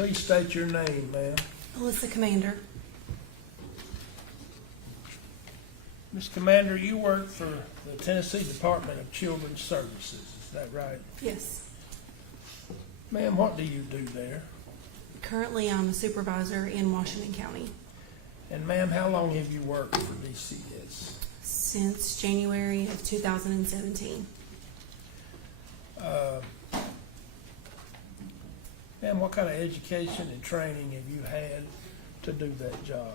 Please state your name, ma'am. Alyssa Commander. Ms. Commander, you work for the Tennessee Department of Children's Services, is that right? Yes. Ma'am, what do you do there? Currently, I'm a supervisor in Washington County And ma'am, how long have you worked for DCS? since January of 2017. Ma'am, what kind of education and training have you had to do that job?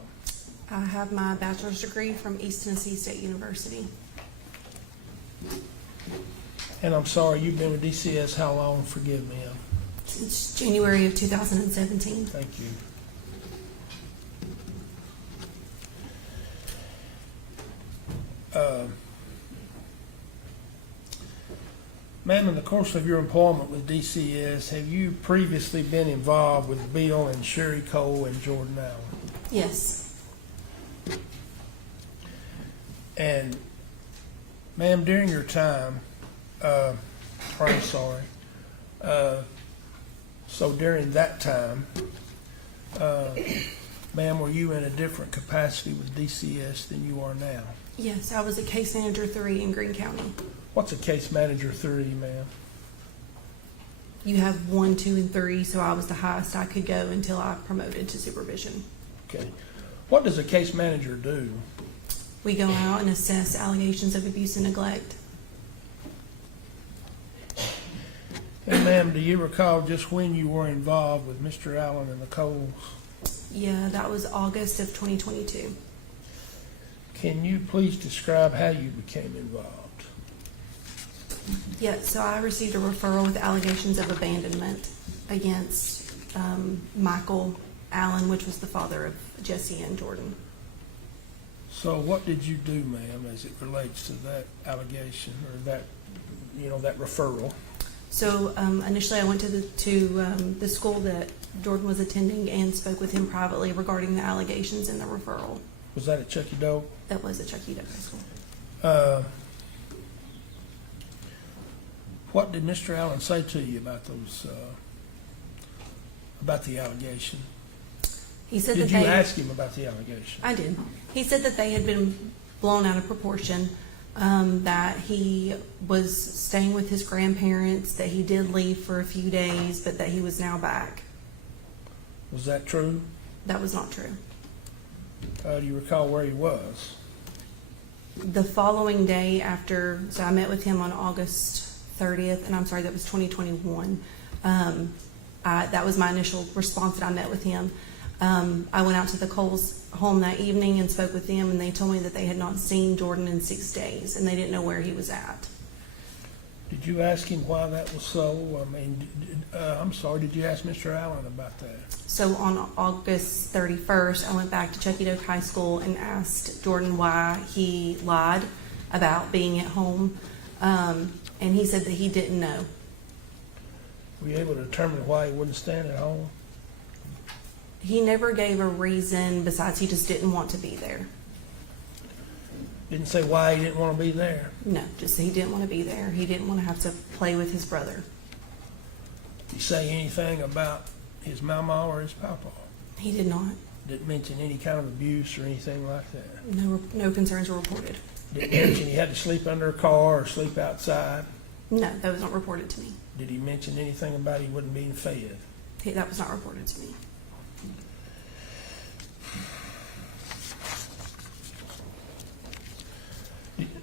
I have my bachelor's degree from East Tennessee State University. And I'm sorry, you've been with DCS how long? Forgive me. Since January of 2017. Thank you. Ma'am, in the course of your employment with DCS, have you previously been involved with Bill and Sherry Cole and Jordan Allen? Yes. And ma'am, during your time, I'm sorry, so during that time, ma'am, were you in a different capacity with DCS than you are now? Yes, I was a case manager 3 in Greene County. What's a case manager 3, ma'am? You have 1, 2, and 3, so I was the highest I could go until I promoted to supervision. Okay. What does a case manager do? We go out and assess allegations of abuse and neglect. And ma'am, do you recall just when you were involved with Mr. Allen and the Coles? Yeah, that was August of 2022. Can you please describe how you became involved? Yeah, so I received a referral with allegations of abandonment against Michael Allen, which was the father of Jesse and Jordan. So what did you do, ma'am, as it relates to that allegation or that, that referral? So initially I went to the school that Jordan was attending and spoke with him privately regarding the allegations in the referral. Was that at Chucky Doe? That was at Chucky Doe High School. What did Mr. Allen say to you about those, about the allegation? He said Did that you ask him about the allegation? I did. He said that they had been blown out of proportion, that he was staying with his grandparents, that he did leave for a few days, but that he was now back. Was that true? That was not true. Do you recall where he was? The following day after, so I met with him on August 30th, and I'm sorry, that was 2021. That was my initial response that I met with him. I went out to the Coles home that evening and spoke with them, and they told me that they had not seen Jordan in 6 days, and they didn't know where he was at. Did you ask him why that was so? I mean, I'm sorry, did you ask Mr. Allen about that? So on August 31st, I went back to Chucky Doe High School and asked Jordan why he lied about being at home, and he said that he didn't know. Were you able to determine why he wouldn't stand at home? He never gave a reason besides he just didn't want to be there. Didn't say why he didn't want to be there? No, just he didn't want to be there. He didn't want to have to play with his brother. Did he say anything about his mama or his papa? He did not. Didn't mention any kind of abuse or anything like that? No concerns were reported. Did he mention he had to sleep under a car or sleep outside? No, that was not reported to me. Did he mention anything about he wasn't being fed? That was not reported to me.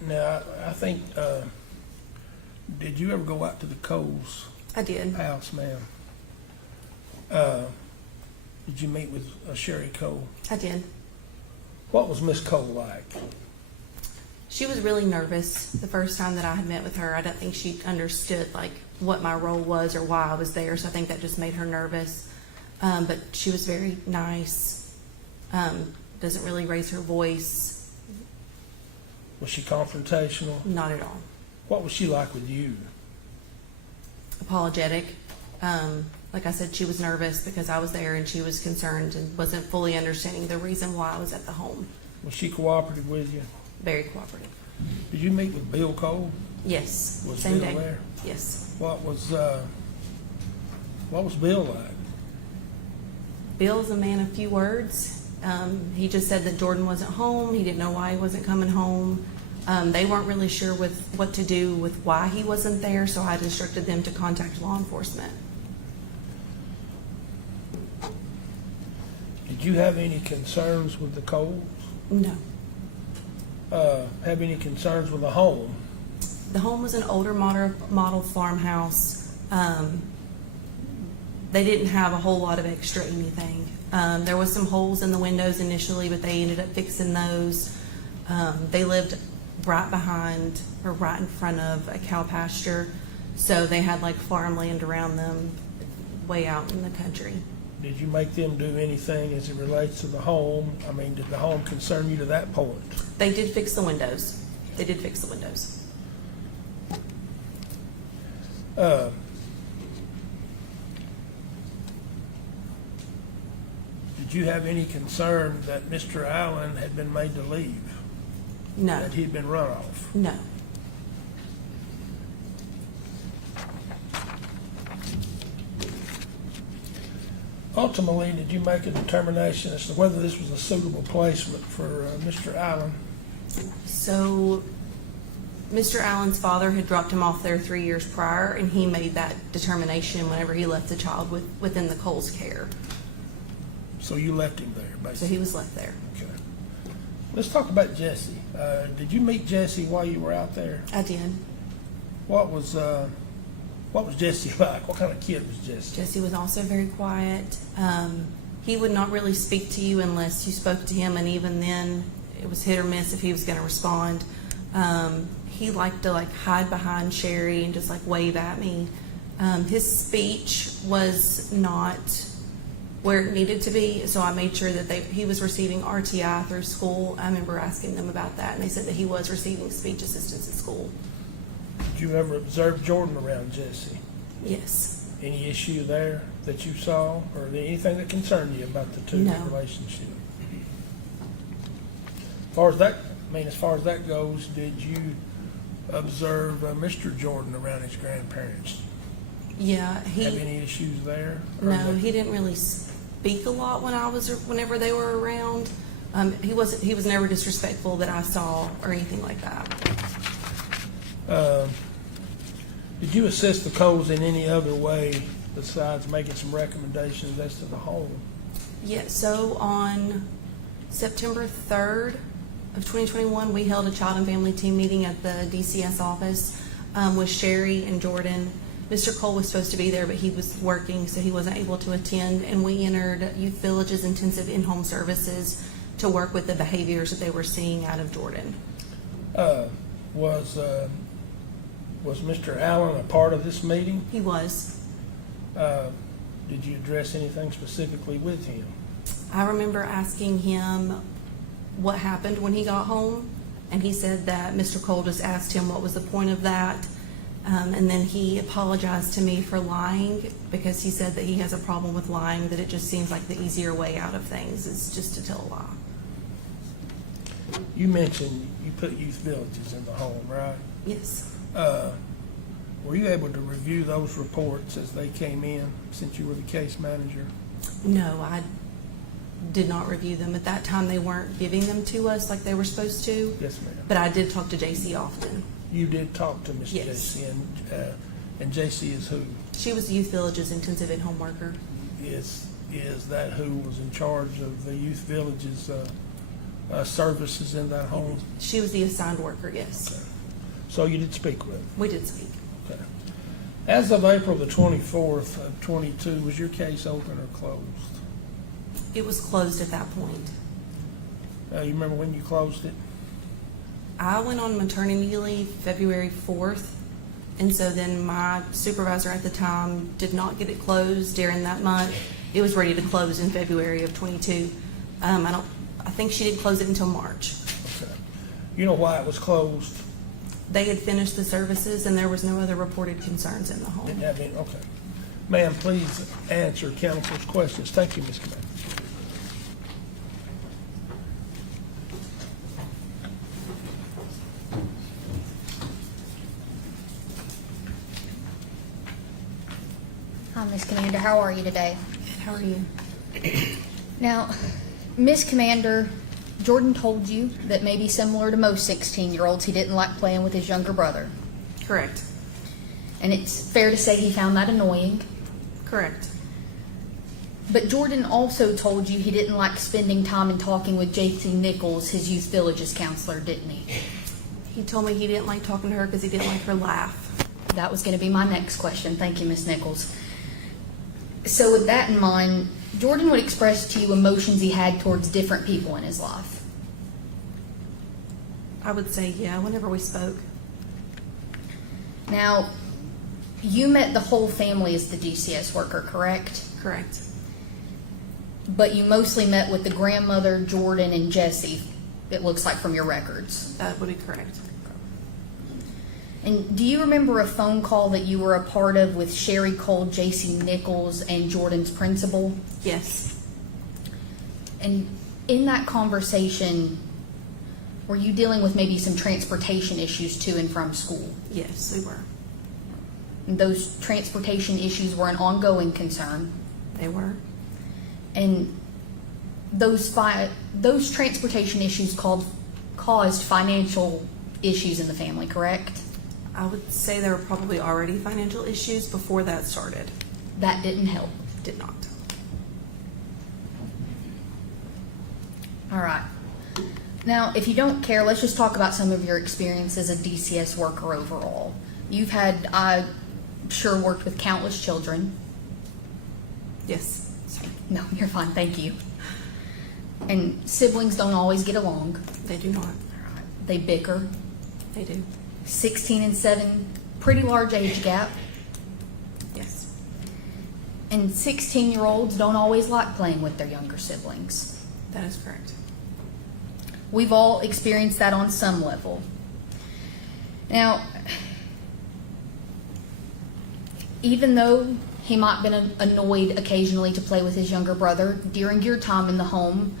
Now, I think, did you ever go out to the Coles I did. house, ma'am? Did you meet with Sherry Cole? I did. What was Miss Cole like? She was really nervous the first time that I had met with her. I don't think she understood like what my role was or why I was there, so I think that just made her nervous. But she was very nice. Doesn't really raise her voice. Was she confrontational? Not at all. What was she like with you? Apologetic. Like I said, she was nervous because I was there and she was concerned and wasn't fully understanding the reason why I was at the home. Was she cooperative with you? Very cooperative. Did you meet with Bill Cole? Yes. Was Same Bill day. there? Yes. What was Bill like? Bill's a man of few words. He just said that Jordan wasn't home. He didn't know why he wasn't coming home. They weren't really sure with what to do with why he wasn't there, so I instructed them to contact law enforcement. Did you have any concerns with the Coles? No. Have any concerns with the home? The home was an older model farmhouse. They didn't have a whole lot of extra anything. There was some holes in the windows initially, but they ended up fixing those. They lived right behind or right in front of a cow pasture, so they had like farmland around them way out in the country. Did you make them do anything as it relates to the home? I mean, did the home concern you to that point? They did fix the windows. They did fix the windows. Did you have any concern that Mr. Allen had been made to leave? No. That he'd been run off? No. Ultimately, did you make a determination as to whether this was a suitable placement for Mr. Allen? So Mr. Allen's father had dropped him off there 3 years prior, and he made that determination whenever he left the child within the Coles care. So you left him there, So basically? he was left there. Okay. Let's talk about Jesse. Did you meet Jesse while you were out there? I did. What was Jesse like? What kind of kid was Jesse? Jesse was also very quiet. He would not really speak to you unless you spoke to him, and even then, it was hit or miss if he was going to respond. He liked to like hide behind Sherry and just like wave at me. His speech was not where it needed to be, so I made sure that he was receiving RTI through school. I remember asking them about that, and they said that he was receiving speech assistance at school. Did you ever observe Jordan around Jesse? Yes. Any issue there that you saw, or anything that concerned you about the two No. relationship? As far as that goes, did you observe Mr. Jordan around his grandparents? Yeah, Have any issues there? Or No, is that- he didn't really speak a lot whenever they were around. He was never disrespectful that I saw or anything like that. Did you assist the Coles in any other way besides making some recommendations as to the home? Yeah, so on September 3rd of 2021, we held a child and family team meeting at the DCS office with Sherry and Jordan. Mr. Cole was supposed to be there, but he was working, so he wasn't able to attend, and we entered Youth Village's intensive in-home services to work with the behaviors that they were seeing out of Jordan. Was Mr. Allen a part of this meeting? He was. Did you address anything specifically with him? I remember asking him what happened when he got home, and he said that Mr. Cole just asked him what was the point of that, and then he apologized to me for lying because he said that he has a problem with lying, that it just seems like the easier way out of things is just to tell a lie. You mentioned you put youth villages in the home, right? Yes. Were you able to review those reports as they came in since you were the case manager? No, I did not review them. At that time, they weren't giving them to us like they were supposed to, Yes, ma'am. but I did talk to JC often. You did talk to Ms. Yes. J.C., and J.C. is who? She was the Youth Village's intensive in-home worker. Is that who was in charge of the youth village's services in that home? She was the assigned worker, yes. Okay. So you did speak with her? We did speak. Okay. As of April the 24th of 22, was your case open or closed? It was closed at that point. You remember when you closed it? I went on maternity leave February 4th, and so then my supervisor at the time did not get it closed during that month. It was ready to close in February of 22. I think she didn't close it until March. Okay. You know why it was closed? They had finished the services, and there was no other reported concerns in the Didn't home. have any, okay. Ma'am, please answer council's questions. Thank you, Ms. Commander. Hi, Ms. Commander. How are you today? How are you? Now, Miss Commander, Jordan told you that maybe similar to most 16-year-olds, he didn't like playing with his younger brother. Correct. And it's fair to say he found that annoying. Correct. But Jordan also told you he didn't like spending time and talking with J.C. Nichols, his youth villages counselor, didn't he? He told me he didn't like talking to her because he didn't like her laugh. That was going to be my next question. Thank you, Miss Nichols. So with that in mind, Jordan would express to you emotions he had towards different people in his life. I would say yeah, whenever we spoke. Now, you met the whole family as the DCS worker, correct? Correct. But you mostly met with the grandmother, Jordan, and Jesse, it looks like from your records. That would be correct. And do you remember a phone call that you were a part of with Sherry Cole, J.C. Nichols, and Jordan's principal? Yes. And in that conversation, were you dealing with maybe some transportation issues to and from school? Yes, we were. And those transportation issues were an ongoing concern. They were. And those transportation issues caused financial issues in the family, correct? I would say there were probably already financial issues before that started. That didn't help. Did not. All right. Now, if you don't care, let's just talk about some of your experience as a DCS worker overall. You've had, I'm sure, worked with countless children. Yes. Sorry. No, you're fine. Thank you. And siblings don't always get along. They do not. All right. They bicker. They do. 16 and 7, pretty large age gap. Yes. And 16-year-olds don't always like playing with their younger siblings. That is correct. We've all experienced that on some level. Now, even though he might have been annoyed occasionally to play with his younger brother, during your time in the home,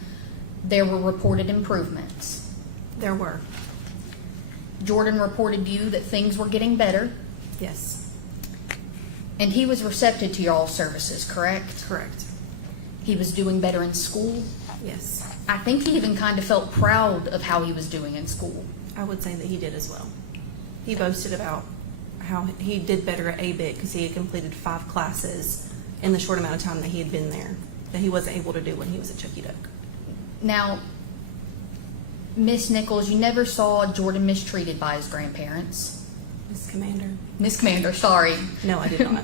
there were reported improvements. There were. Jordan reported to you that things were getting better, Yes. and he was receptive to your all services, correct? Correct. He was doing better in school. Yes. I think he even kind of felt proud of how he was doing in school. I would say that he did as well. He boasted about how he did better at ABIT because he had completed 5 classes in the short amount of time that he had been there that he wasn't able to do when he was at Chucky Duck. Now, Miss Nichols, you never saw Jordan mistreated by his grandparents. Miss Commander? Miss Commander, sorry. No, I did not.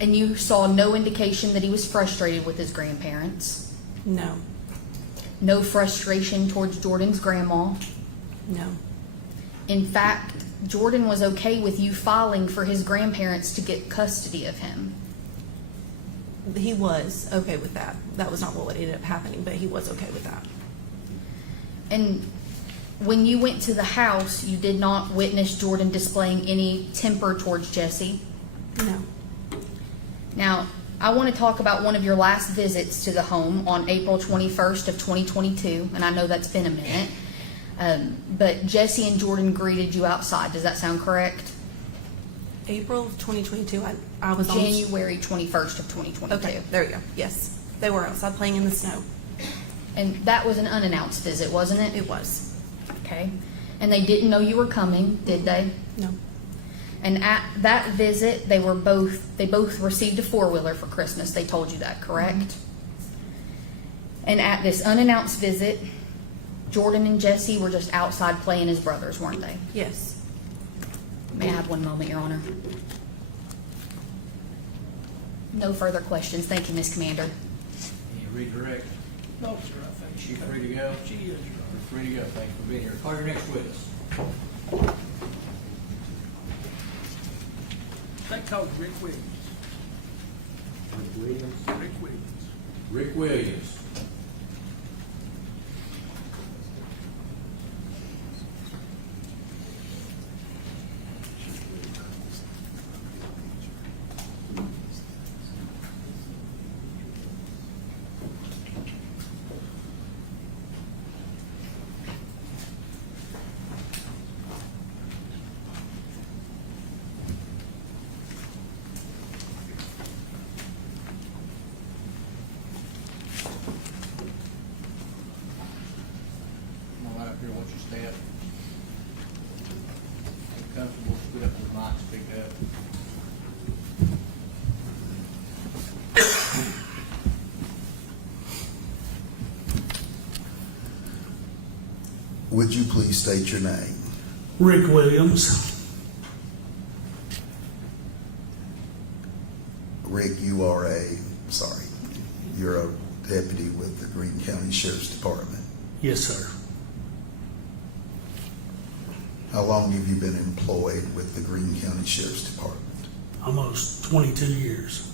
And you saw no indication that he was frustrated with his grandparents. No. No frustration towards Jordan's grandma. No. In fact, Jordan was okay with you filing for his grandparents to get custody of him. He was okay with that. That was not what ended up happening, but he was okay with that. And when you went to the house, you did not witness Jordan displaying any temper towards Jesse. No. Now, I want to talk about one of your last visits to the home on April 21st of 2022, and I know that's been a minute. But Jesse and Jordan greeted you outside. Does that sound correct? April of 2022, I was on January 21st of 2022. Okay, there we go. Yes. They were outside playing in the snow. And that was an unannounced visit, wasn't it? It was. Okay. And they didn't know you were coming, did they? No. And at that visit, they both received a 4-wheeler for Christmas. They told you that, correct? Mm-hmm. And at this unannounced visit, Jordan and Jesse were just outside playing as brothers, weren't they? Yes. May I have one moment, Your Honor? No further questions. Thank you, Miss Commander. Can you redirect? No, sir, I think She free to go? She is, Your You're free to go. Thanks for being here. Call your next witness. Honor. That called Rick Williams. Rick Williams. Rick Williams. Rick Williams. Would you please state your name? Rick Williams. Rick, you're a deputy with the Greene County Sheriff's Department. Yes, sir. How long have you been employed with the Greene County Sheriff's Department? Almost 22 years.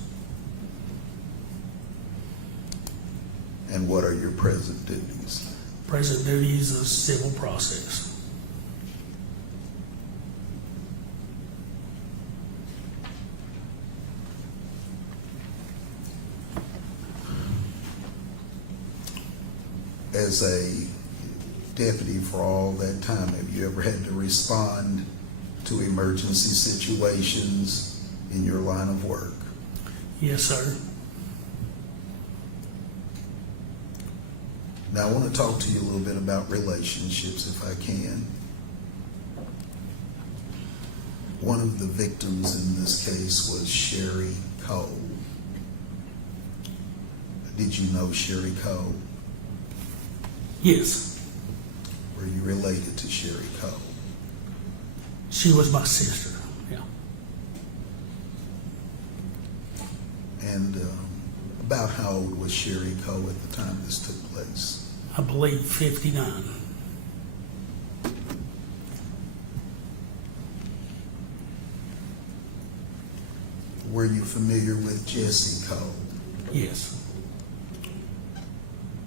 And what are your present duties? Present duties is civil process. As a deputy for all that time, have you ever had to respond to emergency situations in your line of work? Yes, sir. Now, I want to talk to you a little bit about relationships, if I can. One of the victims in this case was Sherry Cole. Did you know Sherry Cole? Yes. Were you related to Sherry Cole? She was my sister. Yeah. And about how old was Sherry Cole at the time this took place? I believe 59. Were you familiar with Jesse Cole? Yes.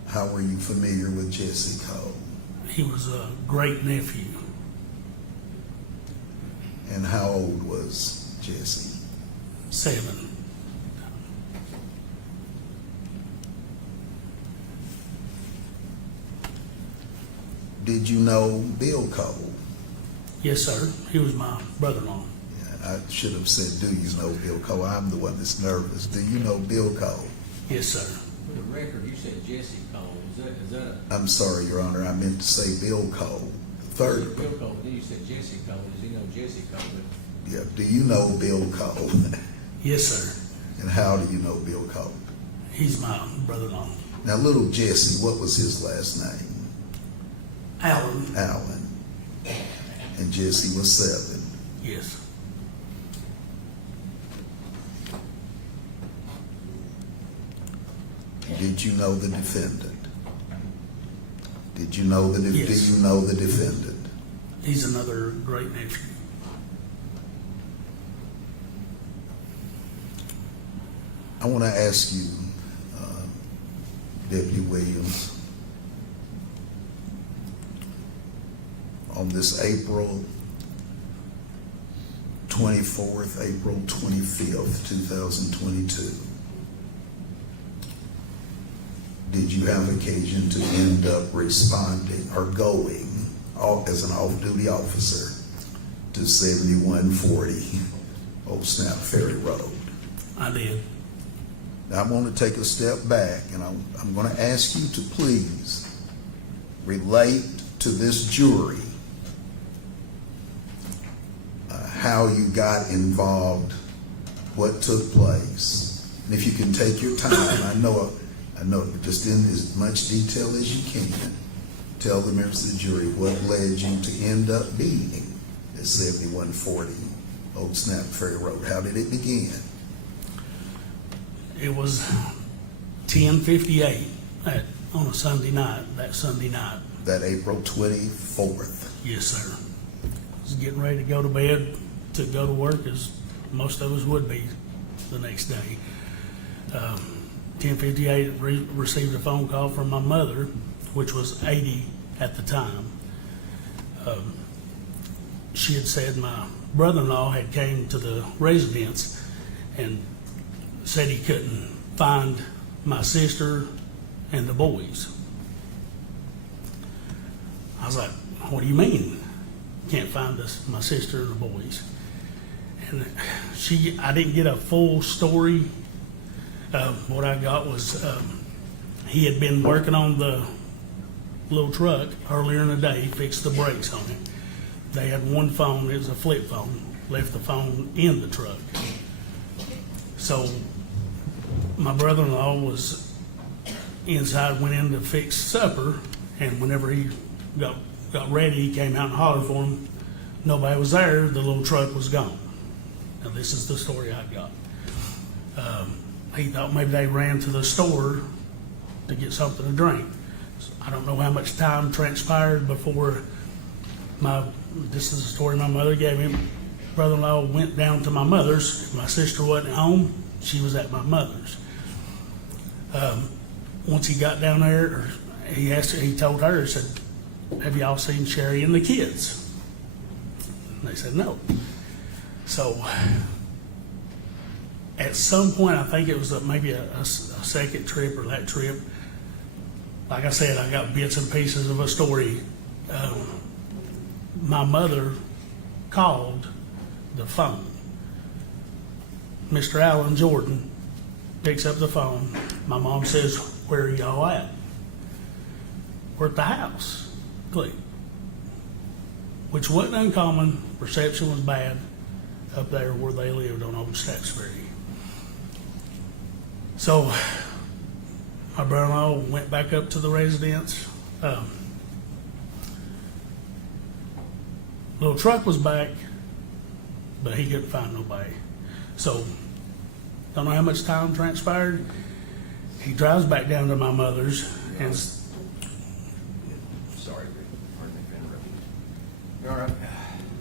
How were you familiar with Jesse Cole? He was a great nephew. And how old was Jesse? 7. Did you know Bill Cole? Yes, sir. He was my brother-in-law. Yeah, I should have said, do you know Bill Cole? I'm the one that's nervous. Do you know Bill Cole? Yes, sir. For the record, you said Jesse Cole. Is that a? I'm sorry, Your Honor. I meant to say Bill Cole. The You said third. Bill Cole, then you said Jesse Cole. Does he know Jesse Cole? Yeah. Do you know Bill Cole? Yes, sir. And how do you know Bill Cole? He's my brother-in-law. Now, little Jesse, what was his last name? Alan. Allen. And Jesse was 7. Yes. Did you know the defendant? Did you know the Yes. Do you know the defendant? He's another great nephew. I want to ask you, Deputy Williams, on this April 24th, April 25th, 2022, did you have occasion to end up responding or going as an off-duty officer to 7140 Old Snap Ferry Road? I did. Now, I'm going to take a step back, and I'm going to ask you to please relate to this jury how you got involved, what took place. And if you can take your time, I know, just in as much detail as you can, tell the members of the jury what led you to end up being at 7140 Old Snap Ferry Road. How did it begin? It was 10:58 on a Sunday night, that Sunday night. That April 24th. Yes, sir. I was getting ready to go to bed to go to work, as most of us would be the next day. 10:58, received a phone call from my mother, which was 80 at the time. She had said my brother-in-law had came to the residence and said he couldn't find my sister and the boys. I was like, what do you mean? Can't find my sister and the boys? And I didn't get a full story. What I got was he had been working on the little truck earlier in the day, fixed the brakes on it. They had one phone, it was a flip phone, left the phone in the truck. So my brother-in-law was inside, went in to fix supper, and whenever he got got ready, he came out and hollered for him. Nobody was there, the little truck was gone. Now, this is the story I got. He thought maybe they ran to the store to get something to drink. So I don't know how much time transpired before this is the story my mother gave him. Brother-in-law went down to my mother's. If my sister wasn't at home, she was at my mother's. Once he got down there, he told her, he said, "Have y'all seen Sherry and the kids?" And they said no. So at some point, I think it was maybe a second trip or that trip, like I said, I got bits and pieces of a story. My mother called the phone. Mr. Allen Jordan picks up the phone. My mom says, "Where are y'all at?" "We're at the house." Click. Which wasn't uncommon. Reception was bad up there where they lived on Old Stapsbury. So my brother-in-law went back up to the residence. Little truck was back, but he couldn't find nobody. So don't know how much time transpired. He drives back down to my mother's and Sorry, pardon me for interrupting. All right,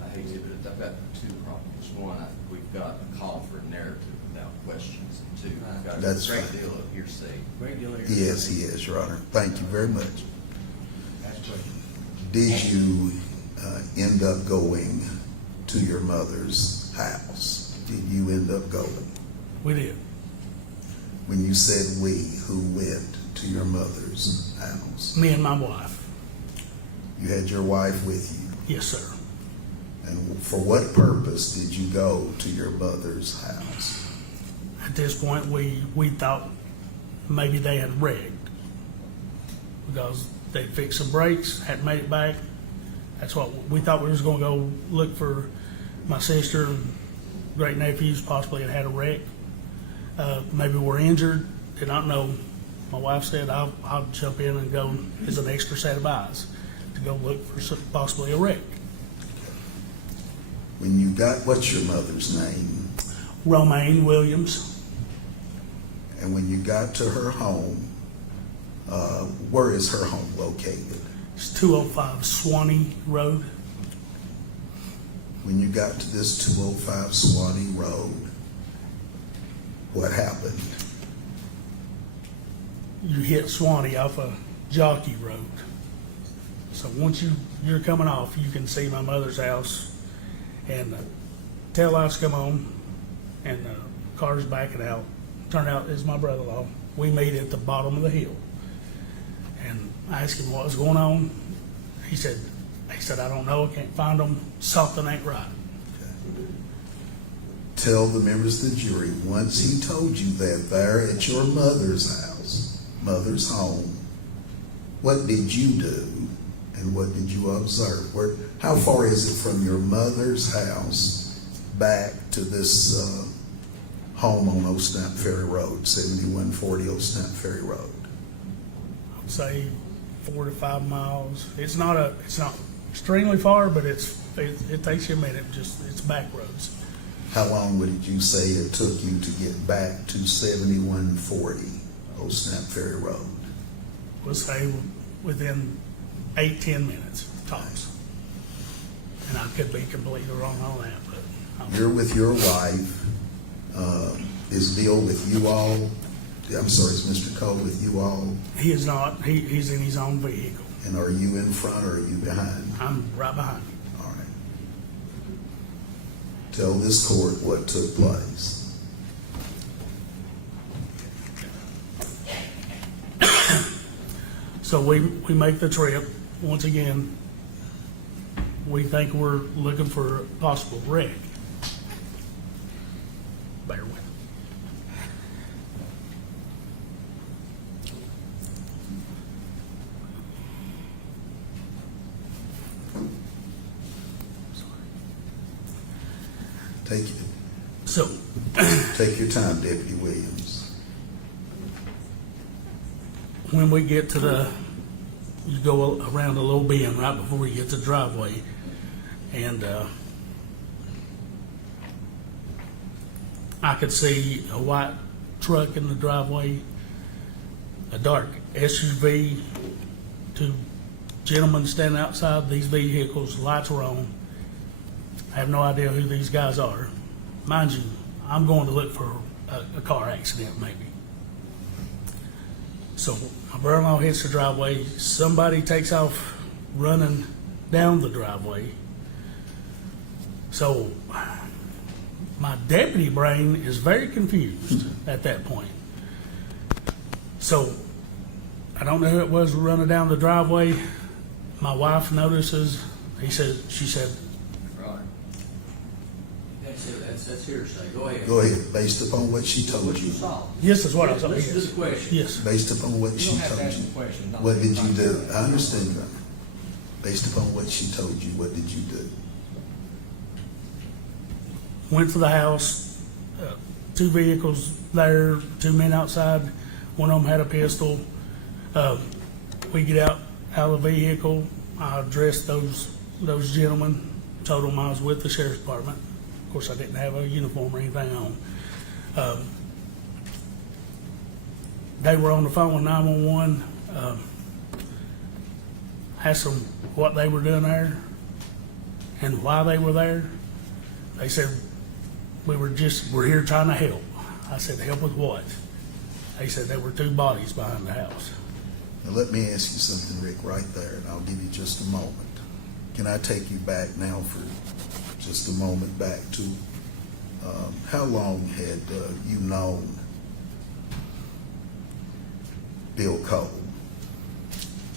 I hate to, but I've got two problems. One, we've got a call for a narrative without questions. And two, I've got That's a great fine. deal of hearsay. Great deal of. Yes, he is, Your Honor. Thank you very much. Ask questions. Did you end up going to your mother's house? Did you end up going? we did. When you said we, who went to your mother's house? Me and my wife. You had your wife with you. Yes, sir. And for what purpose did you go to your mother's house? At this point, we thought maybe they had wrecked because they fixed some brakes, hadn't made it back. That's what we thought. We was going to go look for my sister and great nephews, possibly had a wreck. Maybe were injured. Did not know. My wife said, I'll jump in and go as an extra set of eyes to go look for possibly a wreck. When you got, what's your mother's name? Romaine Williams. And when you got to her home, where is her home located? It's 205 Swanee Road. When you got to this 205 Swanee Road, what happened? You hit Swanee off a Jockey Road. So once you're coming off, you can see my mother's house, and the tail lights come on, and the car's backing out. Turned out it's my brother-in-law. We meet at the bottom of the hill, and I asked him what was going on. He said, I don't know. I can't find them. Something ain't right. Tell the members of the jury, once he told you that there at your mother's house, mother's home, what did you do and what did you observe? How far is it from your mother's house back to this home on Old Snap Ferry Road, 7140 Old Snap Ferry Road? I'd say 4 to 5 miles. It's not extremely far, but it takes you a minute. It's back roads. How long would you say it took you to get back to 7140 Old Snap Ferry Road? We'll say within 8-10 minutes tops. And I could be completely wrong on that, but You're with your wife. Is Bill with you all? I'm sorry, is Mr. Cole with you all? he is not. He's in his own vehicle. And are you in front or are you behind? I'm right behind him. All right. Tell this court what took place. So we make the trip. Once again, we think we're looking for a possible wreck. Bear with me. So Take your time, Deputy Williams. when we get to the you go around a little bend right before you get to the driveway. And I could see a white truck in the driveway, a dark SUV, two gentlemen standing outside these vehicles, lights were on. I have no idea who these guys are. Mind you, I'm going to look for a car accident maybe. So my brother-in-law hits the driveway, somebody takes off running down the driveway. So my deputy brain is very confused at that point. So I don't know who it was running down the driveway. My wife notices, she said, Right. That's it, that's hearsay, go ahead. Go ahead, based upon what she told What you you. saw. yes, is what I was saying. Listen to the question. Yes. Based upon what You she don't have to told ask you. the question. not What did you anybody do? else. I understand that. Based upon what she told you, what did you do? Went to the house, two vehicles there, two men outside. One of them had a pistol. We get out of the vehicle. I addressed those gentlemen, told them I was with the sheriff's department. Of course, I didn't have a uniform or anything on. They were on the phone with 911. Asked them what they were doing there and why they were there. They said, we're here trying to help. I said, help with what? They said there were two bodies behind the house. Now, let me ask you something, Rick, right there, and I'll give you just a moment. Can I take you back now for just a moment back to how long had you known Bill Cole?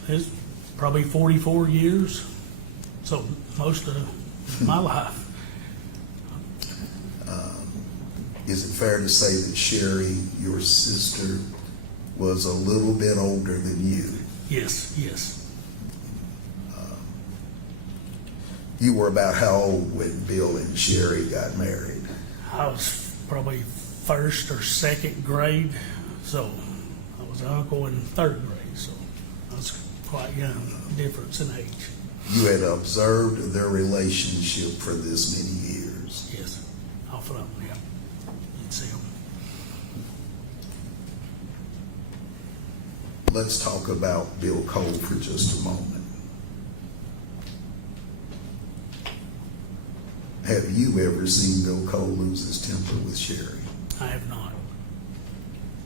It's probably 44 years, so most of my life. Is it fair to say that Sherry, your sister, was a little bit older than you? Yes, yes. You were about how old when Bill and Sherry got married? I was probably first or second grade, so I was an uncle in third grade, so I was quite young, difference in age. You had observed their relationship for this many years. Yes, off and on, yeah. You'd see them. Let's talk about Bill Cole for just a moment. Have you ever seen Bill Cole lose his temper with Sherry? I have not.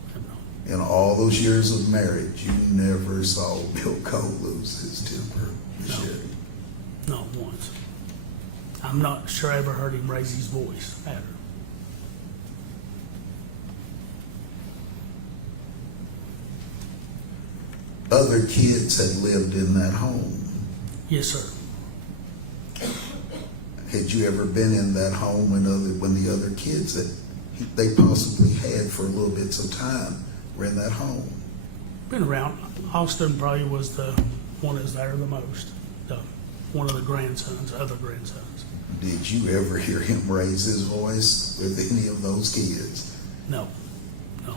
I have not. In all those years of marriage, you never saw Bill Cole lose his temper with No. Sherry? Not once. I'm not sure I ever heard him raise his voice at her. Other kids had lived in that home. Yes, sir. Had you ever been in that home when the other kids that they possibly had for little bits of time were in that home? Been around. Austin probably was the one that's there the most. One of the grandsons, other grandsons. Did you ever hear him raise his voice with any of those kids? No, no.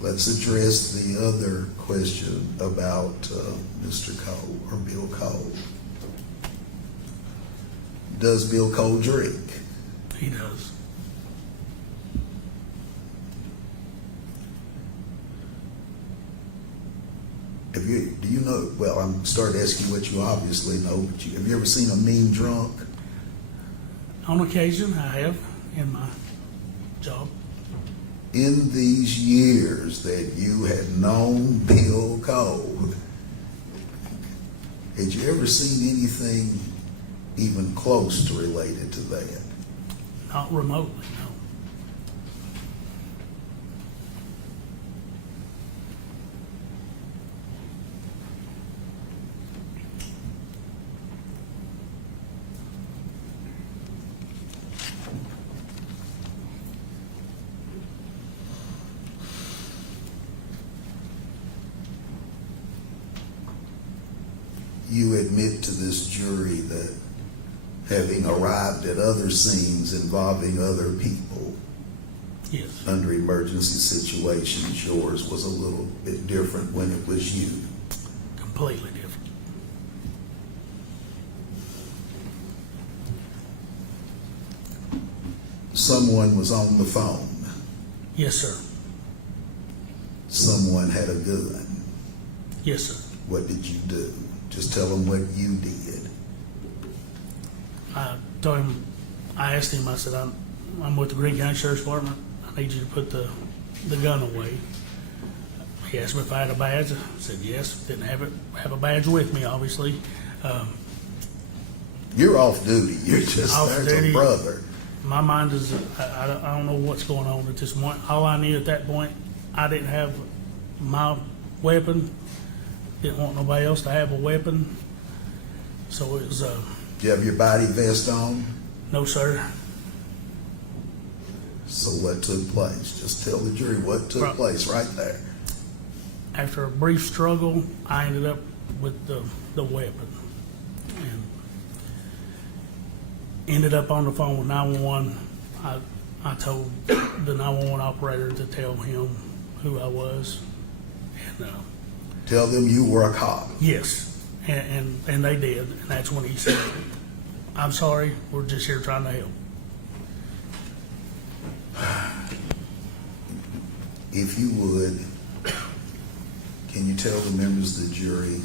Let's address the other question about Mr. Cole or Bill Cole. Does Bill Cole drink? He does. Do you know, well, I'm starting to ask you what you obviously know, but have you ever seen a mean drunk? On occasion, I have in my job. In these years that you had known Bill Cole, had you ever seen anything even close to related to that? Not remotely, no. You admit to this jury that having arrived at other scenes involving other people, Yes, under emergency situations. Yours was a little bit different when it was you. completely different. Someone was on the phone. Yes, sir. Someone had a gun. Yes, sir. What did you do? Just tell them what you did. I told him, I asked him, I said, I'm with the Greene County Sheriff's Department. I need you to put the gun away. He asked me if I had a badge. I said yes. Didn't have a badge with me, obviously. You're off duty. You're just Off there as duty. a brother. My mind is, I don't know what's going on at this point. All I knew at that point, I didn't have my weapon. Didn't want nobody else to have a weapon. So it was, Do you have your body vest on? no, sir. So what took place? Just tell the jury what took place right there. After a brief struggle, I ended up with the weapon. And ended up on the phone with 911. I told the 911 operator to tell him who I was. And Tell them you were a cop. yes, and they did. And that's when he said, I'm sorry, we're just here trying to help. If you would, can you tell the members of the jury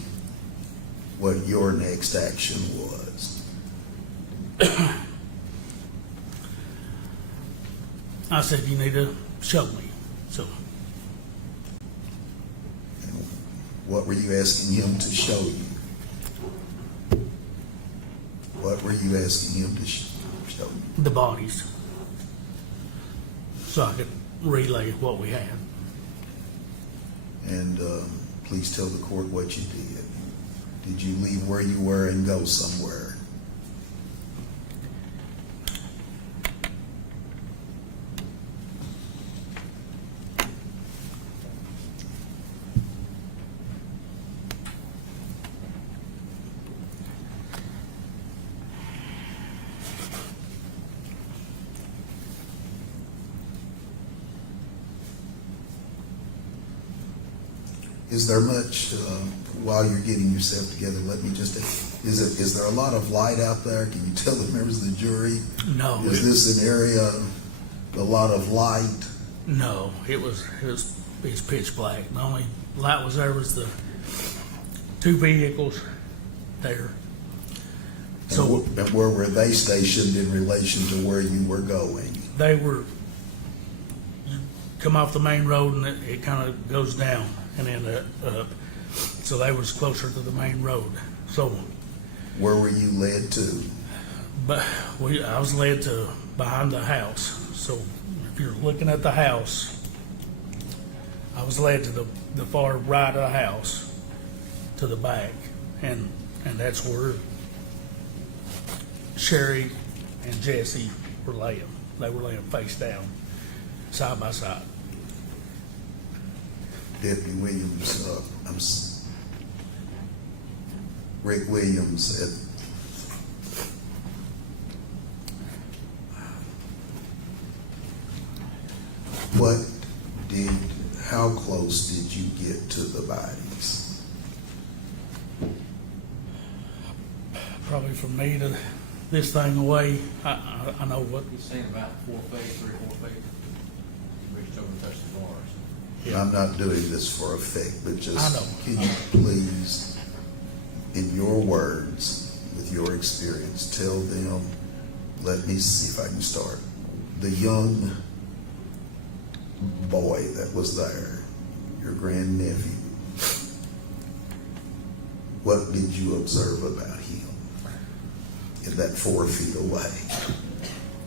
what your next action was? I said, you need to show me. So What were you asking him to show you? What were you asking him to show you? the bodies, so I could relay what we had. And please tell the court what you did. Did you leave where you were and go somewhere? Is there much, while you're getting yourself together, let me just, is there a lot of light out there? Can you tell the members of the jury? No, Is this an area, a lot of light? no, it's pitch black. The only light was there was the two vehicles there. So And where were they stationed in relation to where you were going? they were, you come off the main road and it kind of goes down and then up. So they was closer to the main road. So, Where were you led to? but I was led to behind the house. So if you're looking at the house, I was led to the far right of the house to the back, and that's where Sherry and Jesse were laying. They were laying face down, side by side. Deputy Williams, Rick Williams said, how close did you get to the bodies? Probably from me to this thing away, I know what. He's saying about 4 feet, 3 or 4 feet. Reached over and touched the bars. And I'm not doing this for effect, but I just, know. can you please, in your words, with your experience, tell them, let me see if I can start, the young boy that was there, your grandnephew, what did you observe about him in that 4 feet away?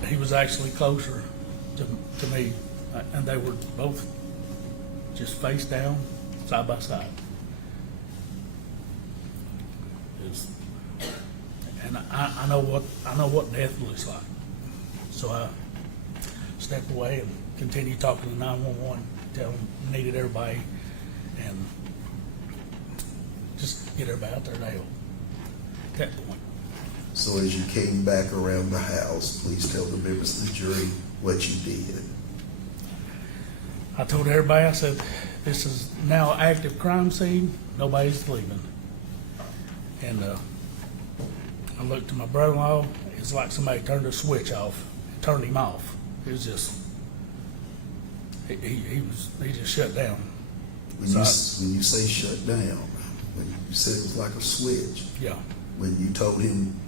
He was actually closer to me, and they were both just face down, side by side. And I know what death looks like. So I stepped away and continued talking to 911, tell them needed everybody, and just get everybody out there to help at that point. So as you came back around the house, please tell the members of the jury what you did. I told everybody, I said, this is now an active crime scene, nobody's leaving. And I looked to my brother-in-law, it's like somebody turned a switch off, turned him off. It was just, he just shut down. When you say shut down, when you said it was like a switch, Yeah. when you told him,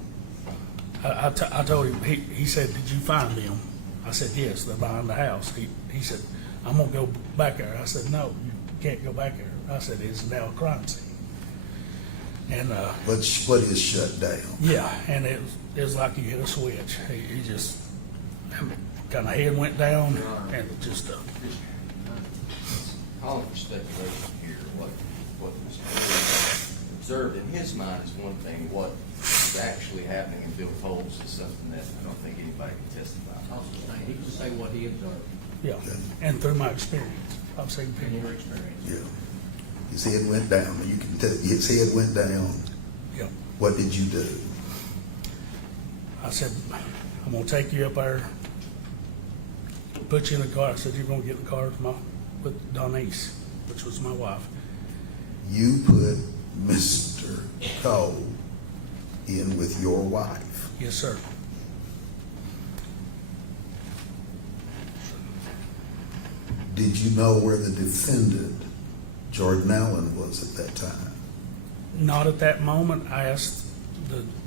I told him, he said, did you find them? I said, yes, they're behind the house. He said, I'm gonna go back there. I said, no, you can't go back there. I said, it's now a crime scene. And, what is shut down? yeah, and it was like you hit a switch. He just, kind of head went down and just, Calling for speculation here, what was observed in his mind is one thing, what is actually happening in Bill Cole's is something that I don't think anybody can testify. I was just saying, he can say what he observed yeah. And through my experience, I've seen in people, your experience. Yeah. His head went down. You can tell, his head went down. yeah. What did you do? I said, I'm gonna take you up there, put you in the car. I said, you're gonna get in the car with Donise, which was my wife. You put Mr. Cole in with your wife. Yes, sir. Did you know where the defendant, Jordan Allen, was at that time? Not at that moment. I asked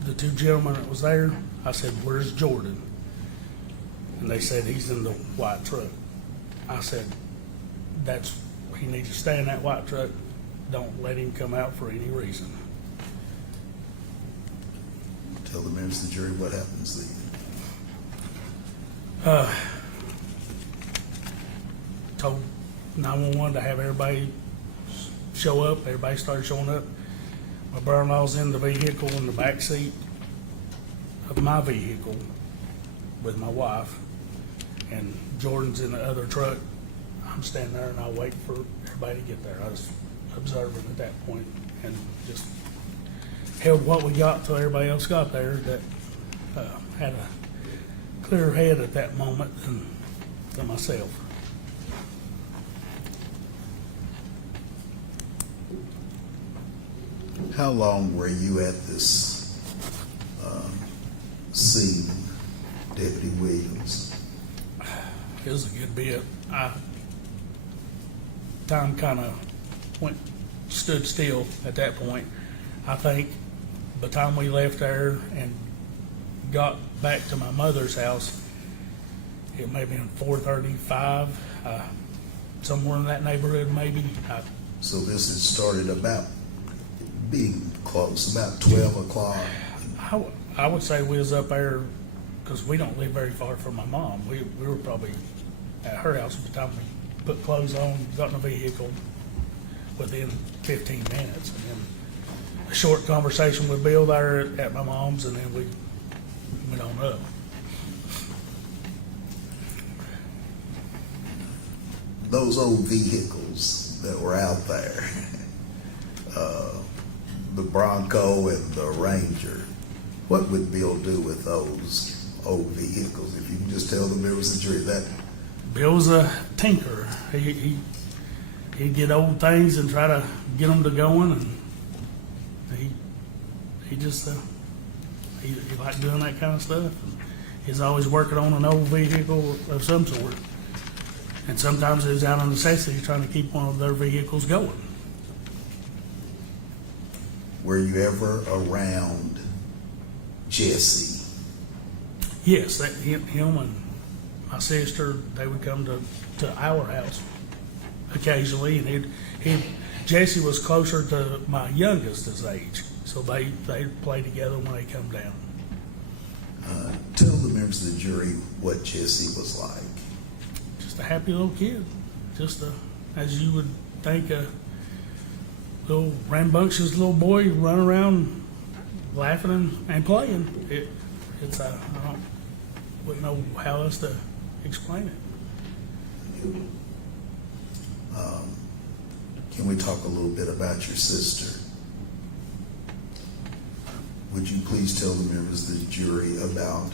the two gentlemen that was there, I said, where's Jordan? And they said, he's in the white truck. I said, he needs to stay in that white truck. Don't let him come out for any reason. Tell the members of the jury what happens then. Told 911 to have everybody show up. Everybody started showing up. My brother-in-law's in the vehicle in the back seat of my vehicle with my wife, and Jordan's in the other truck. I'm standing there and I wait for everybody to get there. I was observing at that point and just held what we got till everybody else got there that had a clearer head at that moment than myself. How long were you at this scene, Deputy Williams? It was a good bit. Time kind of stood still at that point. I think by the time we left there and got back to my mother's house, it may have been 4:35, somewhere in that neighborhood maybe. So this had started about being close, about 12 o'clock. I would say we was up there, because we don't live very far from my mom. We were probably at her house by the time we put clothes on, got in the vehicle within 15 minutes. And then a short conversation with Bill there at my mom's, and then we went on up. Those old vehicles that were out there, the Bronco and the Ranger, what would Bill do with those old vehicles? If you can just tell the members of the jury that. Bill's a tinkerer. He'd get old things and try to get them to going, and he just he liked doing that kind of stuff. And he's always working on an old vehicle of some sort, and sometimes it was out of necessity trying to keep one of their vehicles going. Were you ever around Jesse? Yes, him and my sister, they would come to our house occasionally, and Jesse was closer to my youngest's age, so they play together when they come down. Tell the members of the jury what Jesse was like. Just a happy little kid, as you would think, a little rambunctious little boy running around laughing and playing. I wouldn't know how else to explain it. Can we talk a little bit about your sister? Would you please tell the members of the jury about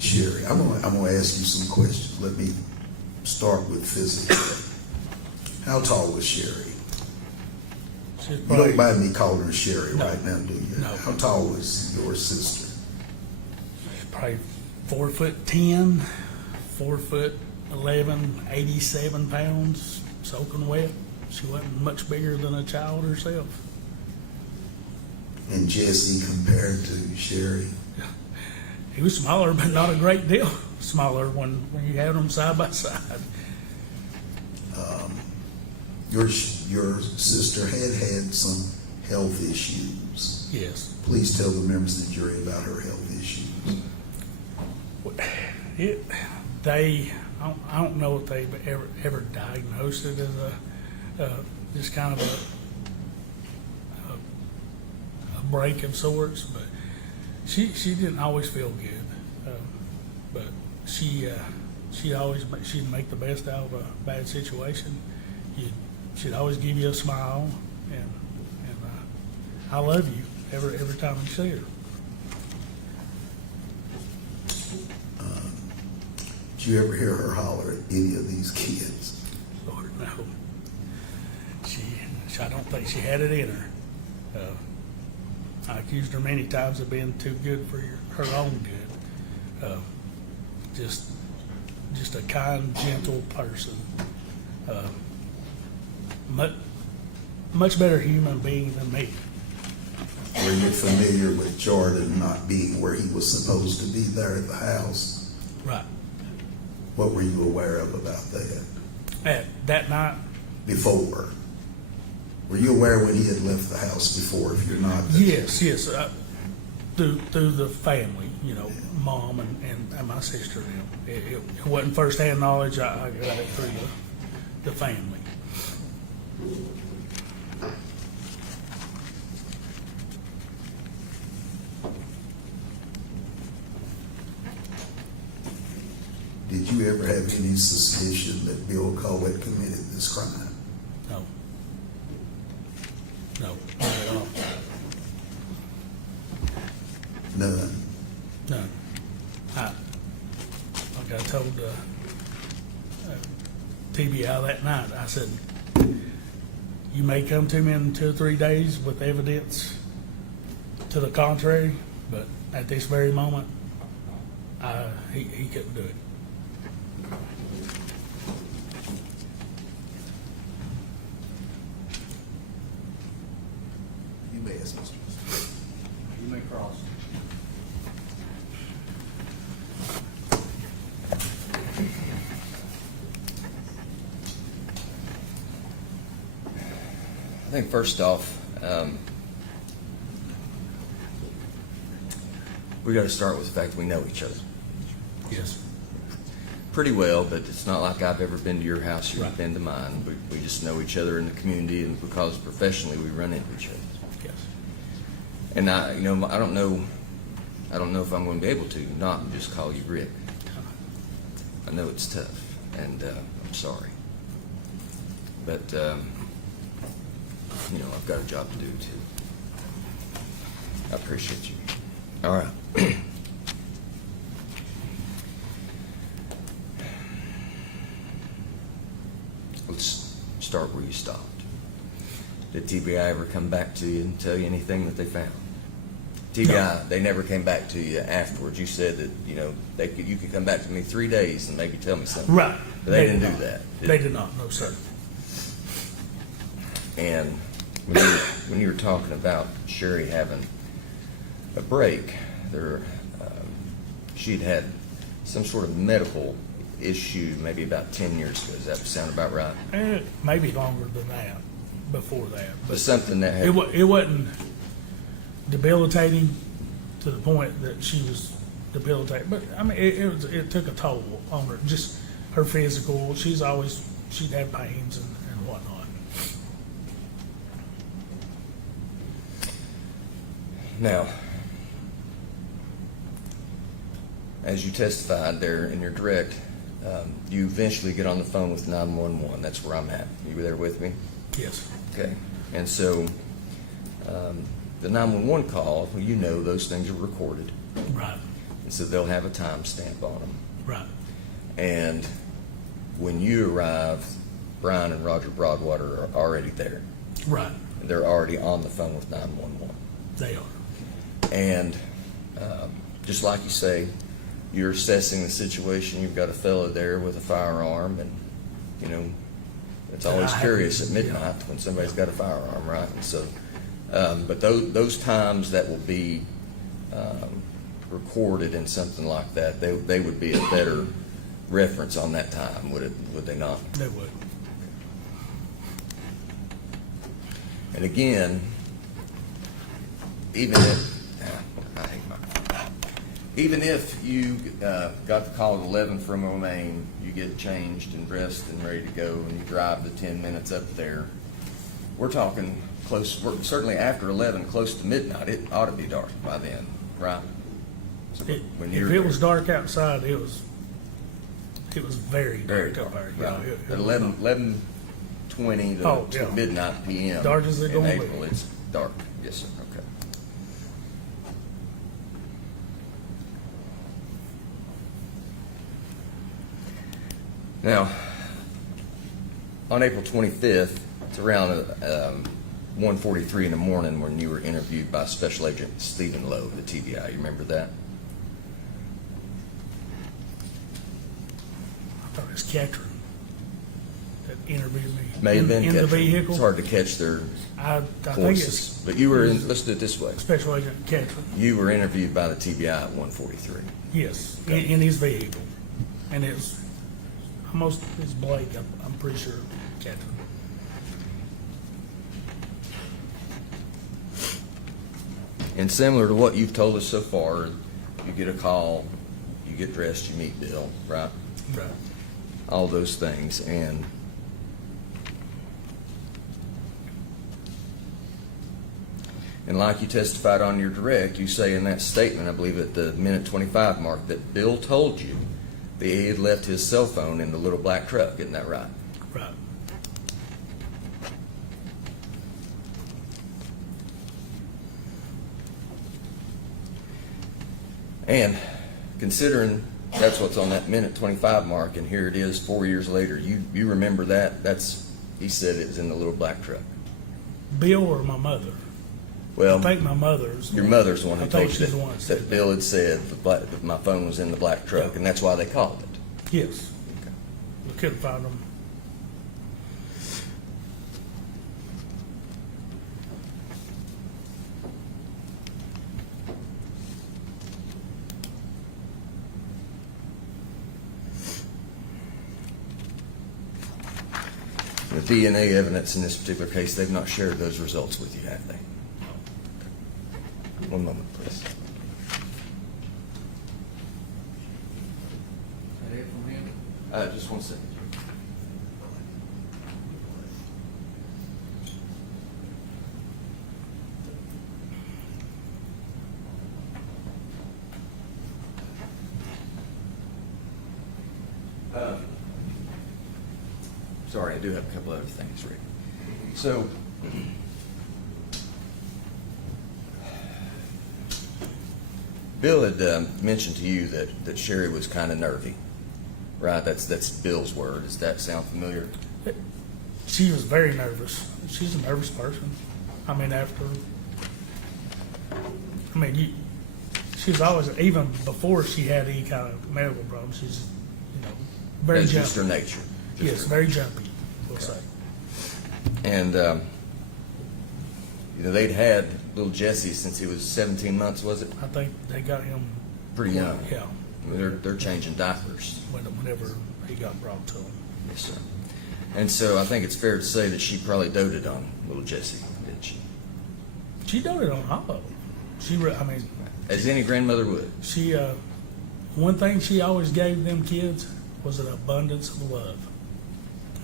Sherry? I'm going to ask you some questions. Let me start with physically. How tall was Sherry? She's You probably don't mind me calling her Sherry No. right now, do you? No. How tall was your sister? probably 4'10", 4'11", 87 pounds, soaking wet. She wasn't much bigger than a child herself. And Jesse compared to Sherry? He was smaller, but not a great deal smaller when you had them side by side. Your sister had some health issues. Yes. Please tell the members of the jury about her health issues. I don't know if they ever diagnosed it as just kind of a break of sorts, but she didn't always feel good. But she'd make the best out of a bad situation. She'd always give you a smile, and I love you every time you see her. Did you ever hear her holler at any of these kids? Lord, no. I don't think she had it in her. I accused her many times of being too good for her own good. Just a kind, gentle person. Much better human being than me. Were you familiar with Jordan not being where he was supposed to be there at the house? Right. What were you aware of about that? That night, Before? Were you aware when he had left the house before, if you're not? yes. Through the family, mom and my sister. It wasn't firsthand knowledge. I got it through the family. Did you ever have any suspicion that Bill Coe had committed this crime? No, not at all. None. None. Like I told TBI that night, I said, you may come to me in 2 or 3 days with evidence to the contrary, but at this very moment, he couldn't do it. You may ask Mr. You may cross. I think first off, we got to start with the fact that we know each other Yes. pretty well, but it's not like I've ever been to your house, you've Right. been to mine. We just know each other in the community, and because professionally we run into each other. Yes. And I don't know if I'm going to be able to not just call you Rick. I know it's tough, and I'm sorry. But, I've got a job to do, too. I appreciate you. All right. Let's start where you stopped. Did TBI ever come back to you and tell you anything that they found? TBI, they never came back to you afterwards. You said that, you could come back to me 3 days and maybe tell me something. Right. But they didn't did do not. that. They did not, no, sir. And when you were talking about Sherry having a break, she'd had some sort of medical issue maybe about 10 years ago. Does that sound about right? Maybe longer than that, before that. But something that had... It wasn't debilitating to the point that she was debilitated, but I mean, it took a toll on her, just her physical. She'd had pains and whatnot. Now, as you testified there in your direct, you eventually get on the phone with 911. That's where I'm at. You were there with me? Yes. Okay. And so the 911 call, well, those things are recorded. Right. And so they'll have a timestamp on them. Right. And when you arrive, Brian and Roger Broadwater are already there. Right, They're already on the phone with 911. they are. And just like you say, you're assessing the situation. You've got a fellow there with a firearm, and you know it's always I curious at haven't- midnight yeah. when somebody's got a firearm, right? And so, but those times that will be recorded in something like that, they would be a better reference on that time, would they not? They would. And again, even if you got the call at 11 from O'Main, you get changed and dressed and ready to go, and you drive the 10 minutes up there, we're talking close, certainly after 11, close to midnight. It ought to be dark by then, right? So when If you're it was dark outside, it was very very dark. dark, up there. right? Yeah, At was 11:20 Oh, to yeah. midnight PM. Dark as they in gonna be. April, it's dark. Yes, sir. Okay. Now, on April 25th, it's around 1:43 in the morning when you were interviewed by Special Agent Stephen Lowe, the TBI. You remember that? I thought it was Catherine that interviewed me. May have been in the Ketchum. vehicle. It's hard to catch their I think voices. it's But you were in, let's do it this way. Special Agent Catherine. You were interviewed by the TBI at 1:43. Yes, in his vehicle, and it was almost it's Blake. I'm pretty sure Catherine. And similar to what you've told us so far, you get a call, you get dressed, you meet Bill, right? Right. All those things. And like you testified on your direct, you say in that statement, I believe at the minute 25 mark, that Bill told you that he had left his cell phone in the little black truck. Isn't that right? Right. And considering that's what's on that minute 25 mark, and here it is 4 years later, you remember that? He said it was in the little black truck. Bill or my mother? Well, I think my mother's. your mother's the one who I think told you she's the one that that said Bill had said that my phone was in the black truck, and that's why they called it. Yes. We couldn't find them. The DNA evidence in this particular case, they've not shared those results with you, have they? One moment, please. Is that it from him? Just 1 second. Sorry, I do have a couple other things, Rick. So, Bill had mentioned to you that Sherry was kind of nervy, right? That's Bill's word. Does that sound familiar? She was very nervous. She's a nervous person. I mean, she was always, even before she had any kind of medical problems, she's, very That's jumpy. just her nature. Just Yes, her- very jumpy, we'll Okay. say. And, they'd had little Jesse since he was 17 months, was it? I think they got him. Pretty young. Yeah, I mean, they're changing diapers. whenever he got brought to him. Yes, sir. And so I think it's fair to say that she probably doted on little Jesse, didn't she? She doted on all of them. As any grandmother would. She, one thing she always gave them kids was an abundance of love.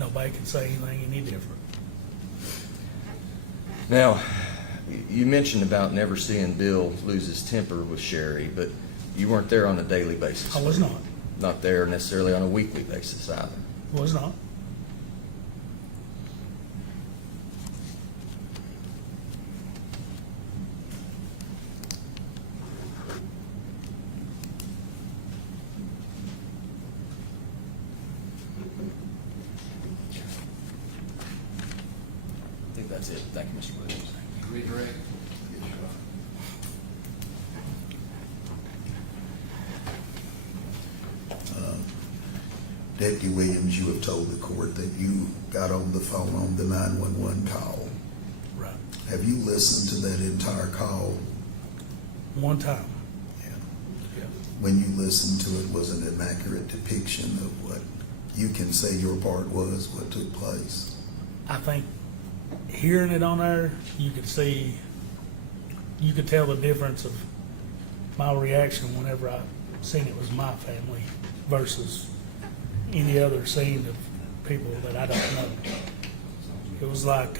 Nobody could say anything any different. Now, you mentioned about never seeing Bill lose his temper with Sherry, but you weren't there on a daily basis. I was not. Not there necessarily on a weekly basis either. Was not. Thank you, Mr. Williams. Redirect. Deputy Williams, you have told the court that you got on the phone on the 911 call. Right. Have you listened to that entire call? One time. Yeah. Yeah. When you listened to it, was it an accurate depiction of what you can say your part was, what took place? I think hearing it on there, you could see, you could tell the difference of my reaction whenever I seen it was my family versus any other scene of people that I don't know. It was like,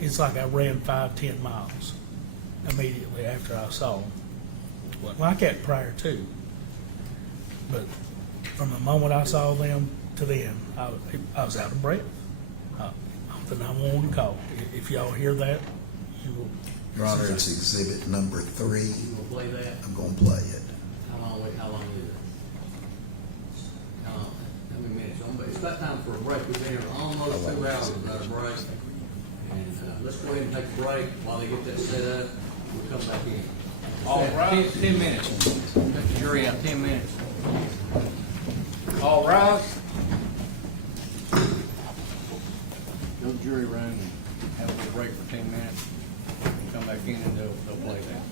it's like I ran 5-10 miles immediately after I saw them. Wasn't like that prior to, but from the moment I saw them to then, I was out of breath. The 911 call. If y'all hear that, you will. Your Honor, it's exhibit number 3. You gonna play that? I'm gonna play it. How long is it? How many minutes? It's about time for a break. We've been here almost 2 hours without a break. And, let's go ahead and take a break while they get that set up. We'll come back in. All right. 10 minutes. Let the jury out 10 minutes. All rise. Go to the jury room and have a little break for 10 minutes. Come back in and they'll play that.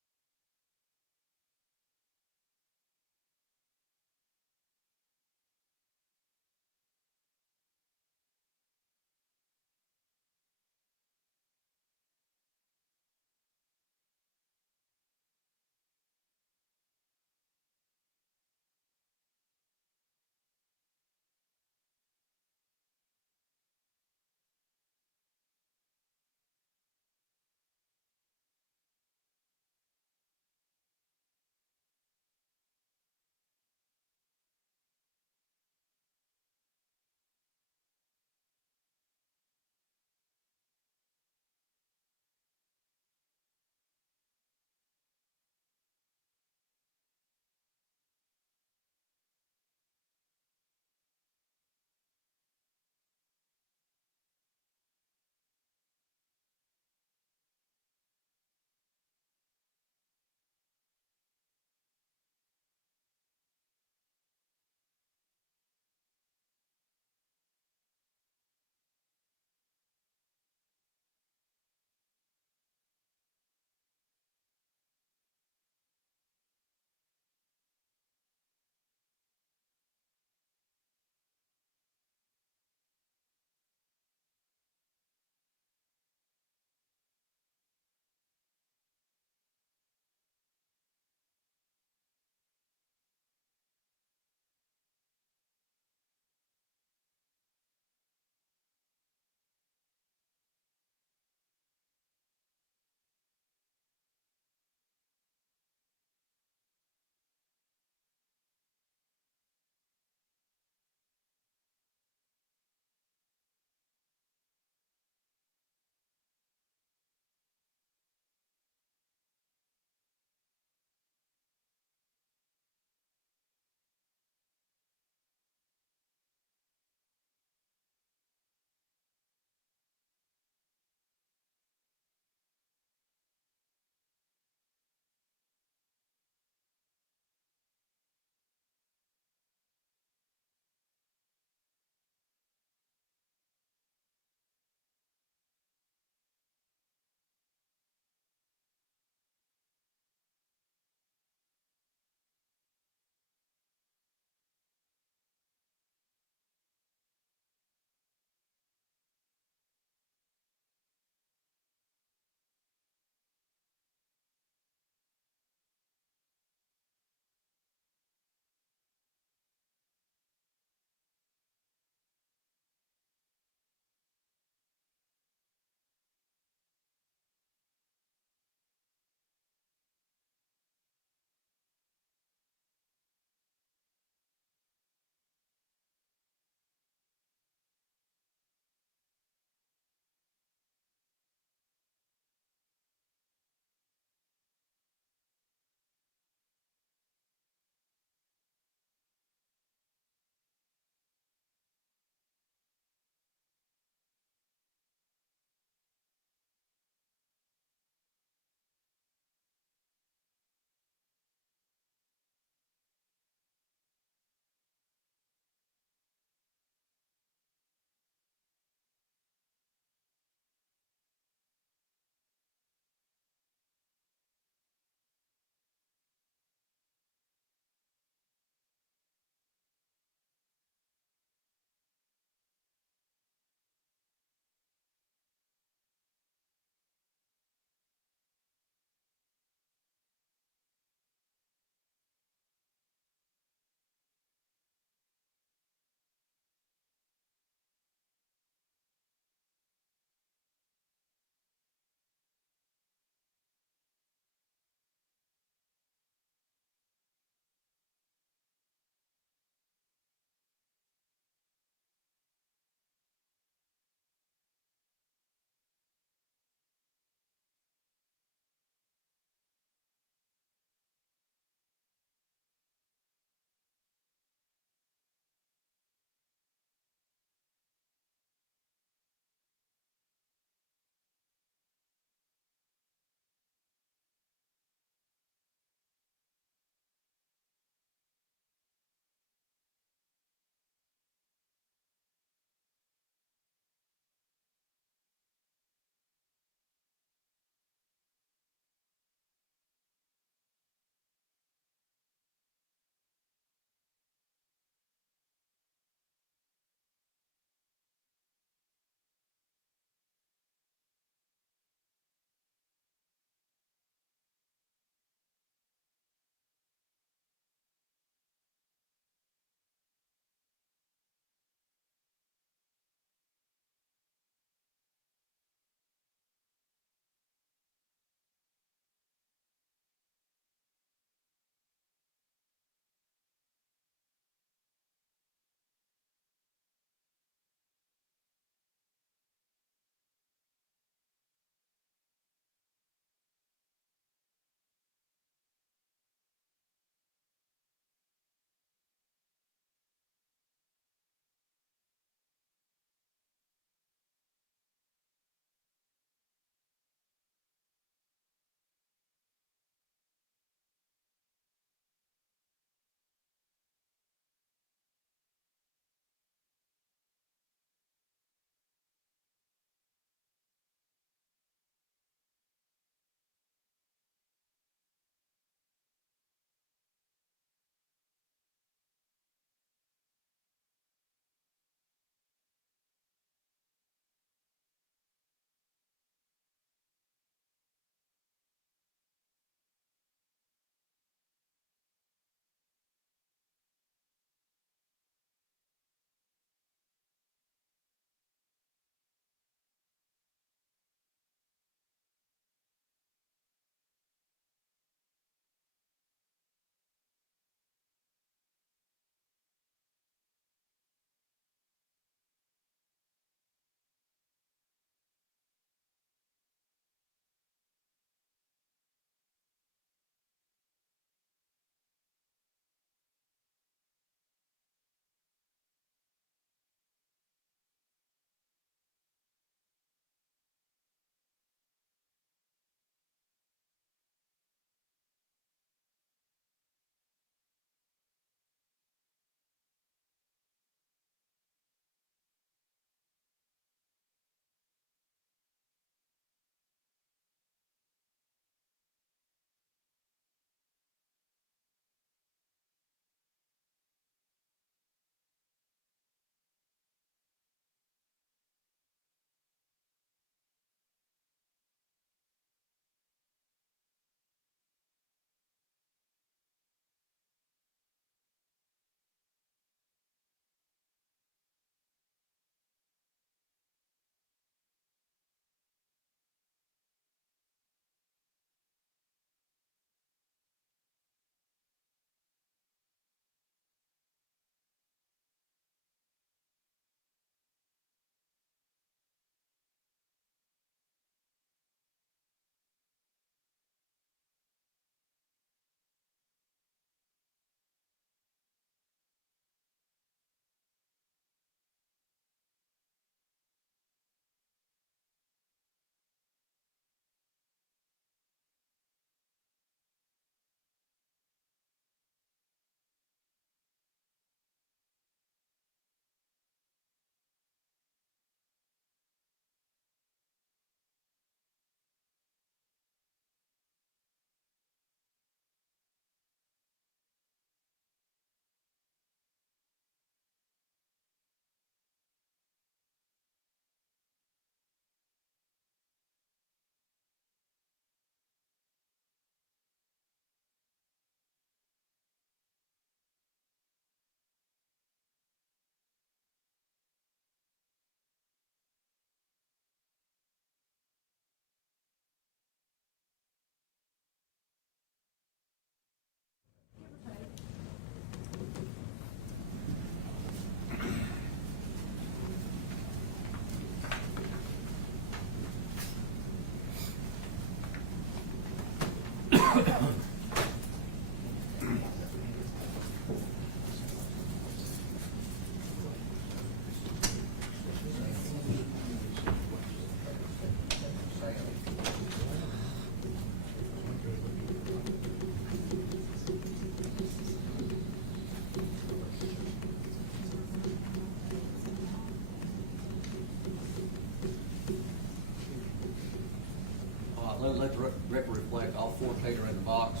Let the record reflect, all four Tater in the box.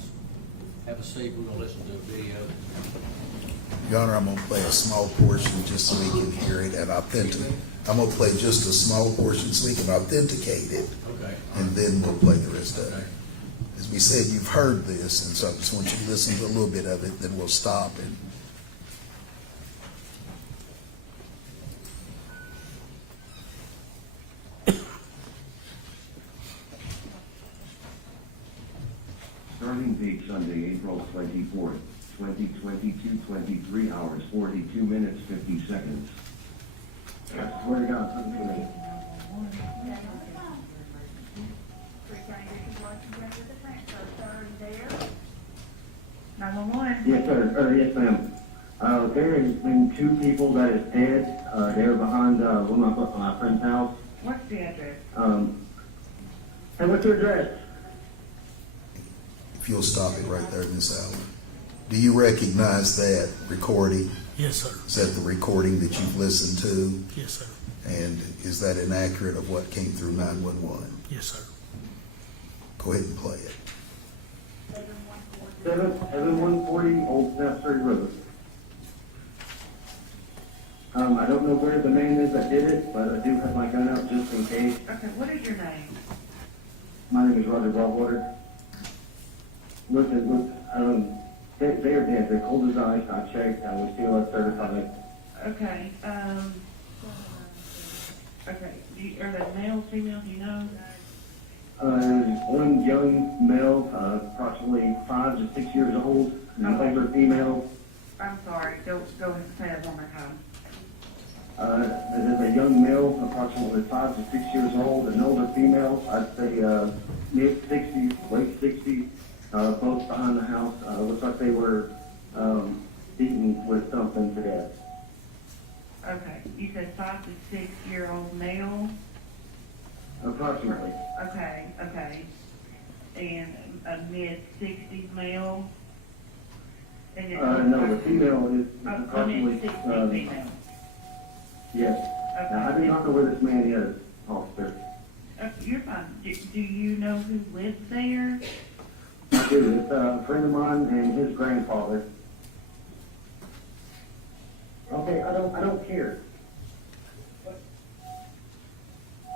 Have a seat, we're gonna listen to a video. Your Honor, I'm gonna play a small portion just so we can hear it and authenticate. I'm gonna play just a small portion so we can authenticate it, Okay. and then we'll play the rest of Okay. it. As we said, you've heard this, and so I just want you to listen to a little bit of it, then we'll stop and Starting date Sunday, April 24th, 2022, 23 hours, 42 minutes, 50 seconds. I swear to God, something for me. Yes, sir. Yes, ma'am. There has been two people that is dead. They're behind one of my friend's house. What's the address? And what's your address? if you'll stop it right there, Miss Allen. Do you recognize that recording? Yes, sir. Is that the recording that you've listened to? Yes, sir. And is that inaccurate of what came through 911? Yes, sir. Go ahead and play it. 7140 Old Snapsbury Road. I don't know where the man is that did it, but I do have my gun out just in case. Okay, what is your name? My name is Roger Broadwater. Listen, they are dead. They're cold as ice. I checked. I was CLS certified. Okay, okay, are they male, female, do you know? One young male, approximately 5 to 6 years old, and Okay. older female. I'm sorry, go ahead and say that one more time. There's a young male, approximately 5 to 6 years old, an older female, I'd say mid-60s, late 60s, both behind the house. Looks like they were beaten with something to death. Okay, you said 5 to 6 year old male? Approximately. Okay, and a mid-60s male? And then- No, the female is A approximately, mid-60s female? yes. Now, I do Okay, not know where this man is, officer. you're fine. Do you know who lives there? I do. It's a friend of mine and his grandfather. Okay, I don't care.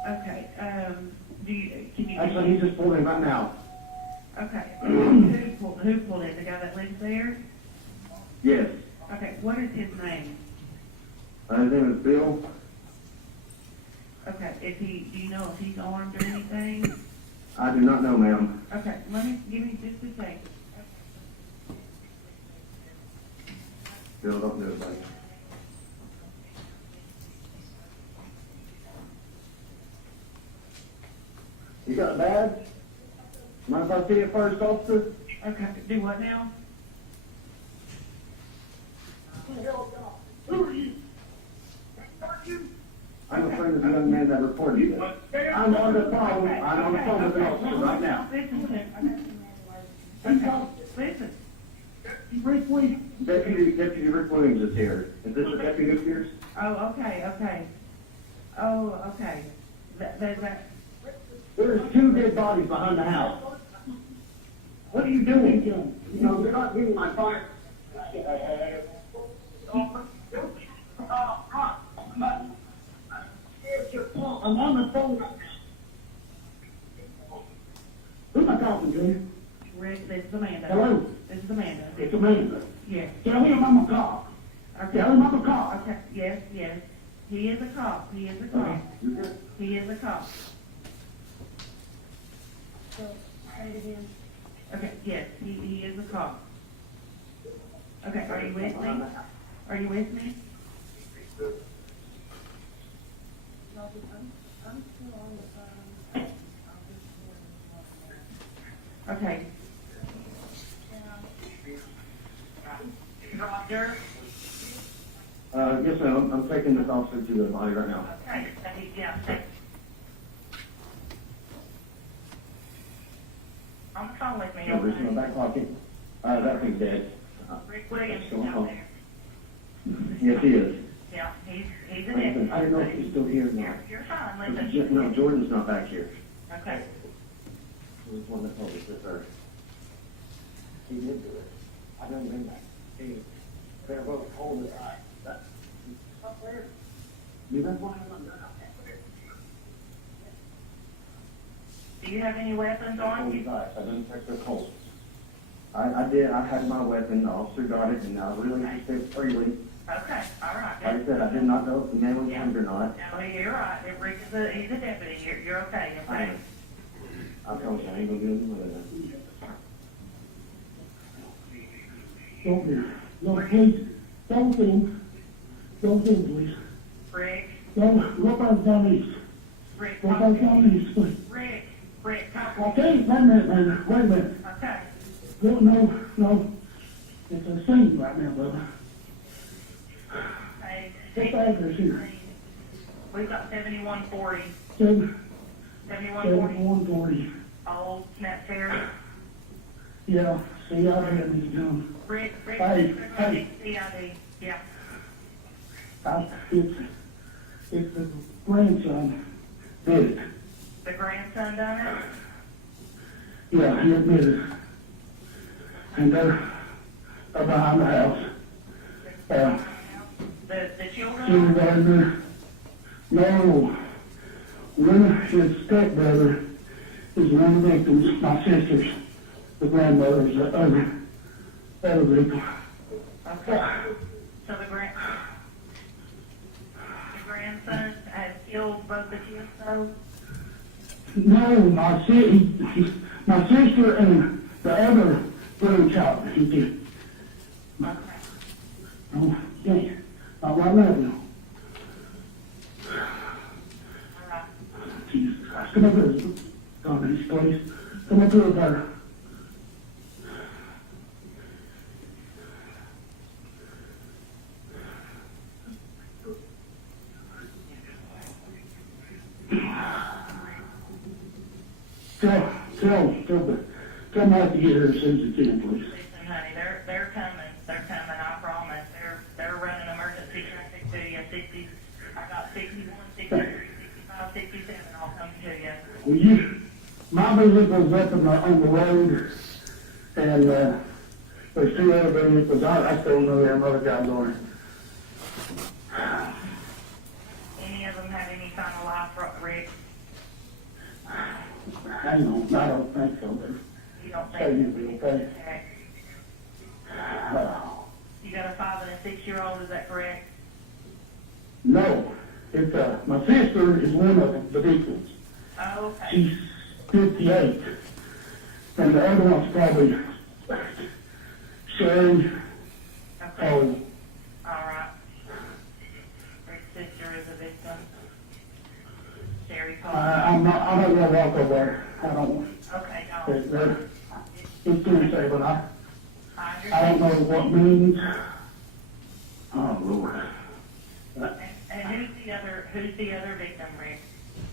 Okay, can you? Actually, he just pulled in right now. Okay, who pulled it? The guy that lives there? Yes. Okay, what is his name? His name is Bill. Okay, do you know if he's armed or anything? I do not know, ma'am. Okay, give me just a second. Bill, don't do it, buddy. You got a badge? Mind if I see it first, officer? Okay, do what now? Who are you? I'm a friend of the young man that reported this. I'm on the phone. I'm on the phone with the officer right now. Listen to him. Listen. Deputy Rick Williams is here. Is this the deputy who hears? Oh, okay. Oh, okay. That, There's 2 dead bodies behind the house. What are you doing? You know, you're not getting my fire. I'm on the phone right now. Who am I talking to? Rick, this is Amanda. Hello? This is Amanda. It's Amanda. Yes. Tell him I'm a cop. Okay. Tell him I'm a cop. Okay, yes. He is a cop. Okay, you good? He is a cop. Okay, yes, he is a cop. Okay, are you with me? Are you with me? Okay. Roger? Yes, ma'am, I'm taking this officer to the body right now. Okay, yeah. On the phone with me, No, reach in my okay? back pocket. That thing's dead. Rick Williams is What's going out on? there. Yes, he is. Yeah, he's a Listen, I didn't know if deputy. he's still here now. You're fine, listen. No, Jordan's not back here. Okay. He was one that told us this, sir. He did do it. I done been back. They're both holding it. That's up there. You been flying on that? Do you have any weapons on you? I didn't check their pulses. I did, I had my weapon, the officer got it, and I really just said freely. Okay, all right. Like I said, I did not know if the man was armed or not. No, you're right. Rick is he's a deputy. You're okay. Okay. I promise you, I ain't gonna do anything with it. Don't do. No, please, don't do, please. Rick, Don't, go back down east. Rick, Go back down east, please. Rick, talk to Okay, me. wait a minute. Okay. No, it's a scene right now, brother. Hey, What address here? we've got 7140. 7140. 7140. Old Snap Fair. Yeah, see, I had these done. Rick, Hey. CID. Yeah. It's the grandson did it. The grandson done it? Yeah, he admitted. And they're behind the house. The children? Kindergartner. No. His stepbrother is one of the victims. My sister's, the grandmother's the other victim. Okay. So the grandson has killed both the kids, though? No, my sister and the other grandchild, he did. Okay. No, yeah, not right now, no. All right. Jesus Christ, come up here, Donnie, please. Come up here, brother. Tell Mike to get here as soon as he can, please. Listen, honey, they're coming, I promise. They're running emergency traffic to you, I got 61, 63, 65, 67, all coming to you. Well, my vehicle's up on the road, and, there's two other vehicles, I still know them other guys on it. Any of them have any kind of life, Rick? Hang on, I don't think so, but, You don't Hey, think? you'll be okay. Okay. You got a 5 and a 6-year-old, is that correct? no, it's, my sister is one of the victims. Oh, okay. She's 58, and the other one's probably Sherry. Okay. Oh, All right. Rick's sister is a victim. Sherry Cole. I'm not gonna walk over there. I don't, Okay, no. it's too say, but I I don't know understand. what means. Oh, Lord. And who's the other victim, Rick?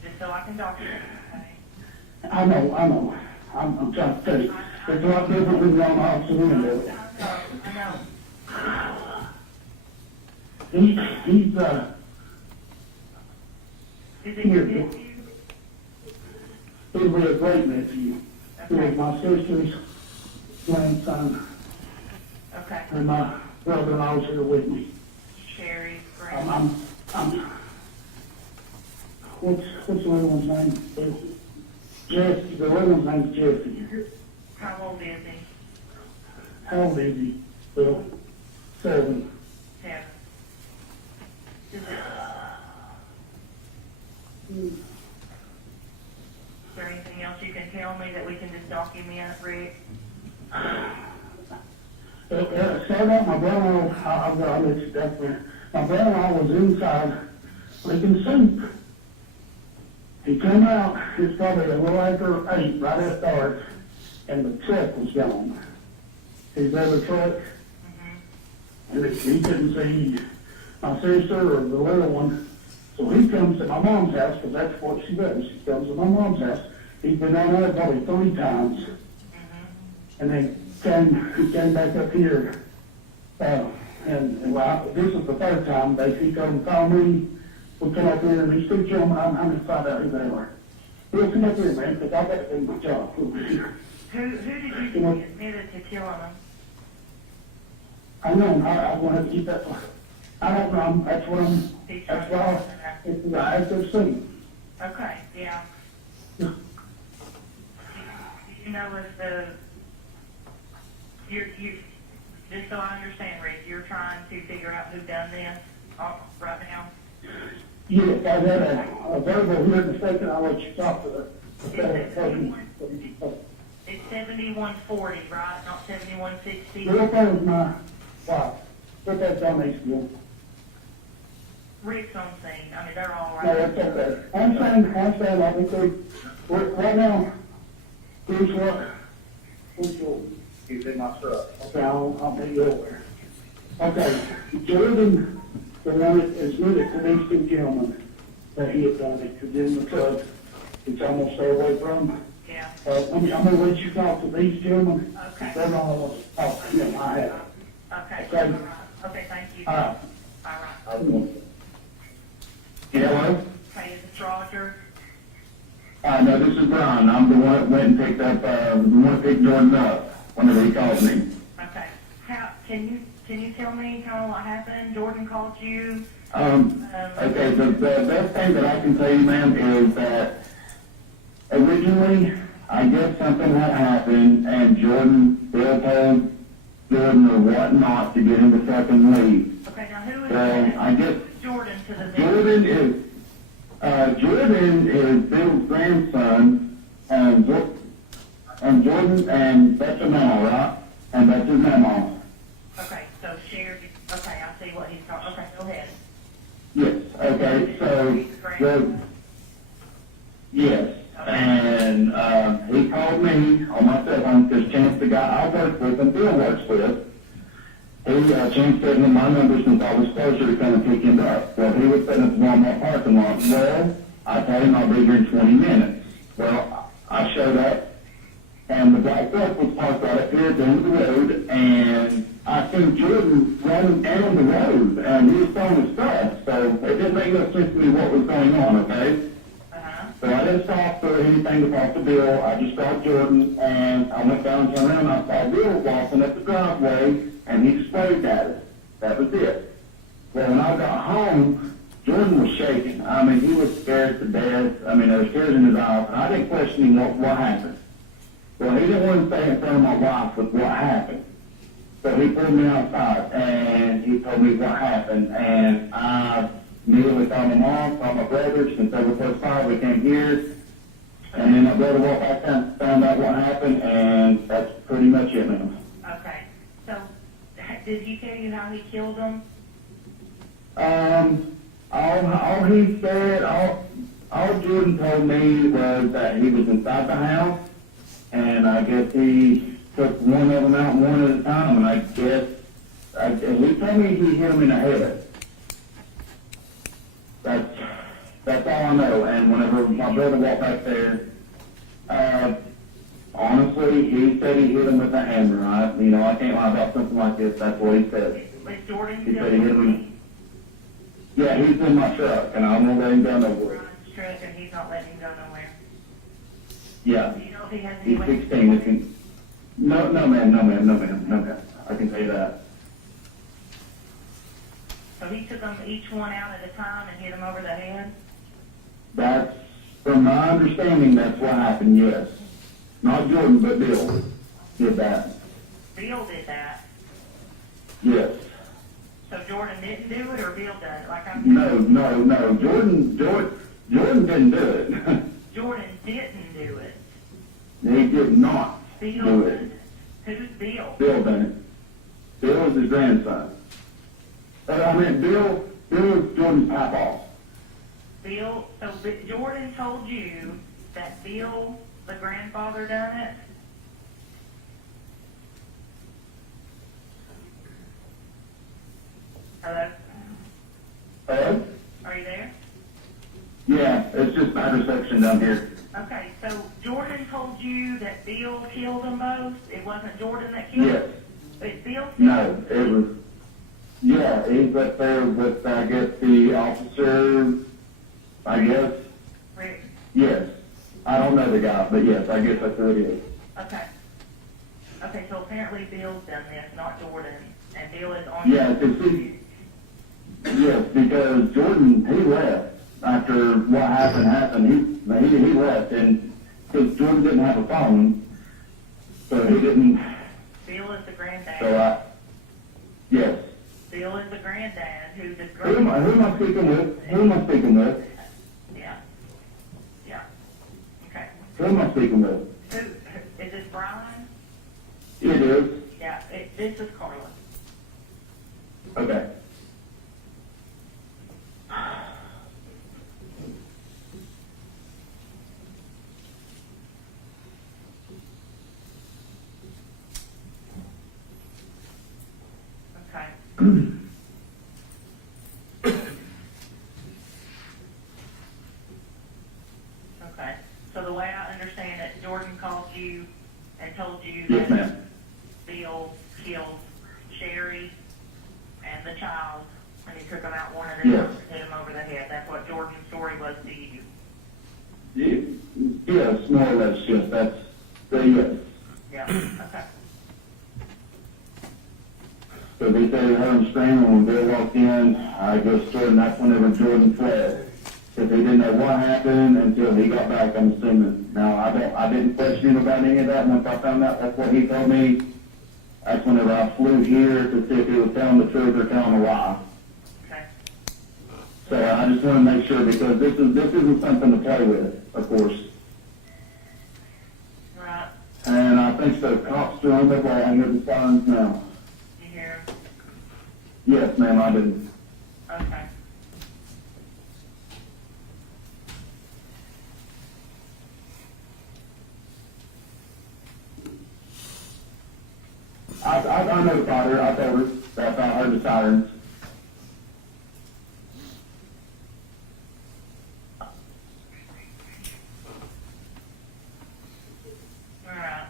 Just so I can document it, okay? I know. I'm trying to tell you. It's a lot different when you're on the opposite end of it. I know. He's, Is it your Here. nephew? he was a great nephew. He was Okay, my sister's grandson, okay. and my brother-in-law's here with me. Sherry's I'm, grand. what's the other one's name? Jesse, the other one's name's Jesse. How old is he? How old is he? Well, 7. 7. Is there anything else you can tell me that we can just document, Rick? Start out, my brother-in-law, I'll let you definitely. My brother-in-law was inside making soup. He came out, it's probably a little after 8, right at dark, and the truck was gone. His other truck, And he couldn't see my sister or the little one. So he comes to my mom's house, because that's what she does. She comes to my mom's house. He's been down there probably 3 times. And then he came back up here. And well, this is the 3rd time. He come and call me. We come up here and these 2 gentlemen, I'm going to find out who they are. We'll come up here, man, because I got to do my job over here. Who did you think admitted to killing them? I know, I want to keep that. I don't know, that's why it's an active scene. Okay, yeah. Do you know if just so I understand, Rick, you're trying to figure out who done this right now? Yes, I had a verbal here in a second, I'll let you talk to the. It's 7140, right? Not 7160? Real thing with my wife, put that down next to you. Rick's on scene. I mean, they're all No, right. that's okay. I'm saying, I think right now, here's your, he's in my truck. Okay, I'll make you aware. Okay, Jordan, the one that is with it to these 2 gentlemen, that he had done it, because in the truck, it's almost stay away from. Yeah. I'm gonna let you talk to these gentlemen. Okay. They're all talk to them, I have. Okay. Okay. All right. Okay, thank you. All right. All right. Hello? Okay, is this Roger? No, this is Brian. I'm the one that went and picked up, the one that picked Jordan up whenever he called me. Okay. Can you tell me kind of what happened? Jordan called you? Okay, the best thing that I can tell you, ma'am, is that originally, I guess something had happened and Bill told Jordan or whatnot to get in the truck and leave. Okay, now who is Well, I guess Jordan to the victim? Jordan is Bill's grandson, and Jordan, and that's a mama, right? And that's his mama. Okay, so shared, okay, I see what he's talking, okay, go ahead. Yes, okay, so, yes, and, he called me on my cell phone, because Chance, the guy I work with and Bill works with, Chance gave him my number since I was closer to come and pick him up. Well, he was sitting at the Walmart parking lot. Well, I told him I'll be here in 20 minutes. Well, I showed up, and the black truck was parked right up here at the end of the road, and I seen Jordan running down the road, and he was throwing his stuff, so it didn't make no sense to me what was going on, okay? So I didn't stop for anything to talk to Bill. I just saw Jordan, and I went down and turned around, and I saw Bill walking up the driveway, and he sprayed at us. That was it. Well, when I got home, Jordan was shaking. I mean, he was scared to death. I mean, there was tears in his eyes, and I didn't question him what happened. Well, he didn't want to stay in front of my wife with what happened. So he pulled me outside, and he told me what happened, and I immediately called my mom, called my brother, since they were close by, we came here, and then my brother walked back down, found out what happened, and that's pretty much it, ma'am. Okay, so did he tell you how he killed them? All he said, all Jordan told me was that he was inside the house, and I guess he took one of them out one at a time, and I guess, he told me he hit him in the head. That's all I know, and whenever my brother walked back there, honestly, he said he hit him with a hammer. I can't lie about something like this, that's what he said. Was Jordan He still said he hit him. Yeah, he's in my truck, and I'm gonna let him go nowhere. Brian's truck and he's not letting him go nowhere? Yeah, Do you know if he has any he's 16. No, ma'am. I can tell you that. So he took them each one out at a time and hit them over the head? That's, from my understanding, that's what happened, yes. Not Jordan, but Bill did that, Bill did that? yes. So Jordan didn't do it or Bill done it? Like I'm. No, Jordan didn't do it. Jordan didn't do it. He did not Bill do did it. it. Who's Bill? Bill done it. Bill is his grandson. Bill is Jordan's papa. Bill, so Jordan told you that Bill, the grandfather, done it? Hello? Hello? Are you there? Yeah, it's just bad reception down here. Okay, so Jordan told you that Bill killed them both? It wasn't Jordan that killed Yes. them? But Bill? No, it was, yeah, he's up there with, I guess, the officer, I guess. Rick? Yes. I don't know the guy, but yes, I guess that's who it is. Okay. Okay, so apparently Bill's done this, not Jordan, and Bill is on. Yeah, 'cause yes, because Jordan, he left after what happened. He left, and because Jordan didn't have a phone, so he didn't. Bill is the granddad. So yes. Bill is the granddad who the Who am I speaking with? Who am I speaking with? Yeah. Yeah. Okay. Who am I speaking with? Who, is this Brian? It is. Yeah, this is Carla. Okay. Okay. Okay, so the way I understand it, Jordan called you and told you Yes, that ma'am. Bill killed Sherry and the child, and he took them out one at a Yes. time and hit him over the head. That's what Jordan's story was to you. Yes, more or less, yes, yes. Yeah, okay. So they said he heard him screaming when Bill walked in. I guess that's whenever Jordan fled. Because he didn't know what happened until he got back, I'm assuming. Now, I didn't question him about any of that. Once I found out that's what he told me, that's whenever I flew here to see if he was telling the truth or telling a lie. Okay. So I just want to make sure, because this isn't something to play with, of course. Right, And I think the cops are on their way. I hear the sirens now. you hear him? Yes, ma'am, I do. Okay. I notified her. I told her that I heard the sirens. All right.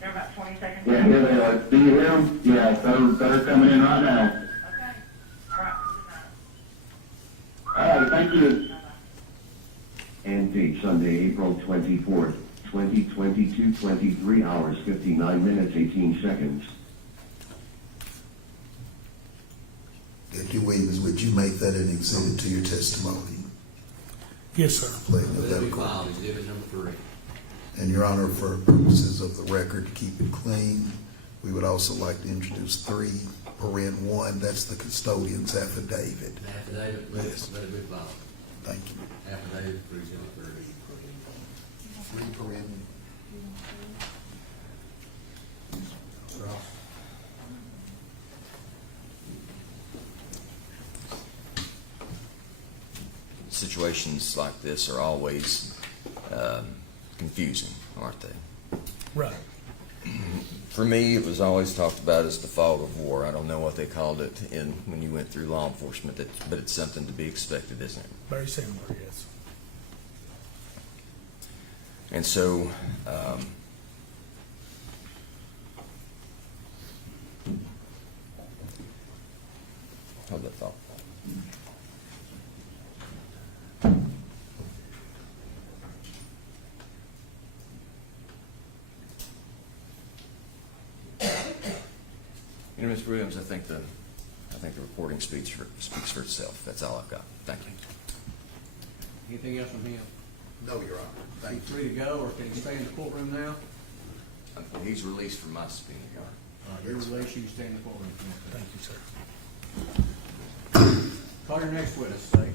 They're about 20 seconds. Yeah, here they are. Do you hear them? Yeah, they're coming in right now. Okay. All right. Good night. All right, thank you. And date Sunday, April 24th, 2022, 23 hours, 59 minutes, 18 seconds. Deputy Williams, would you make that an exhibit to your testimony? Yes, sir. Please, Let that me record. file exhibit number 3. And Your Honor, for purposes of the record, to keep it clean, we would also like to introduce 3(1), that's the custodian's affidavit. Affidavit, let it be filed. Thank you. Affidavit for exhibit 3. Situations like this are always confusing, aren't they? Right. For me, it was always talked about as the fog of war. I don't know what they called it when you went through law enforcement, but it's something to be expected, isn't it? Very similar, yes. And so, hold that thought. You know, Mr. Williams, I think the reporting speaks for itself. That's all I've got. Thank you. Anything else from him? No, Your Honor. He's free to go, or can he stay in the courtroom now? He's released from my subpoena, Your Honor. All right, your release, you can stay in the courtroom. Thank you, sir. Call your next witness, say.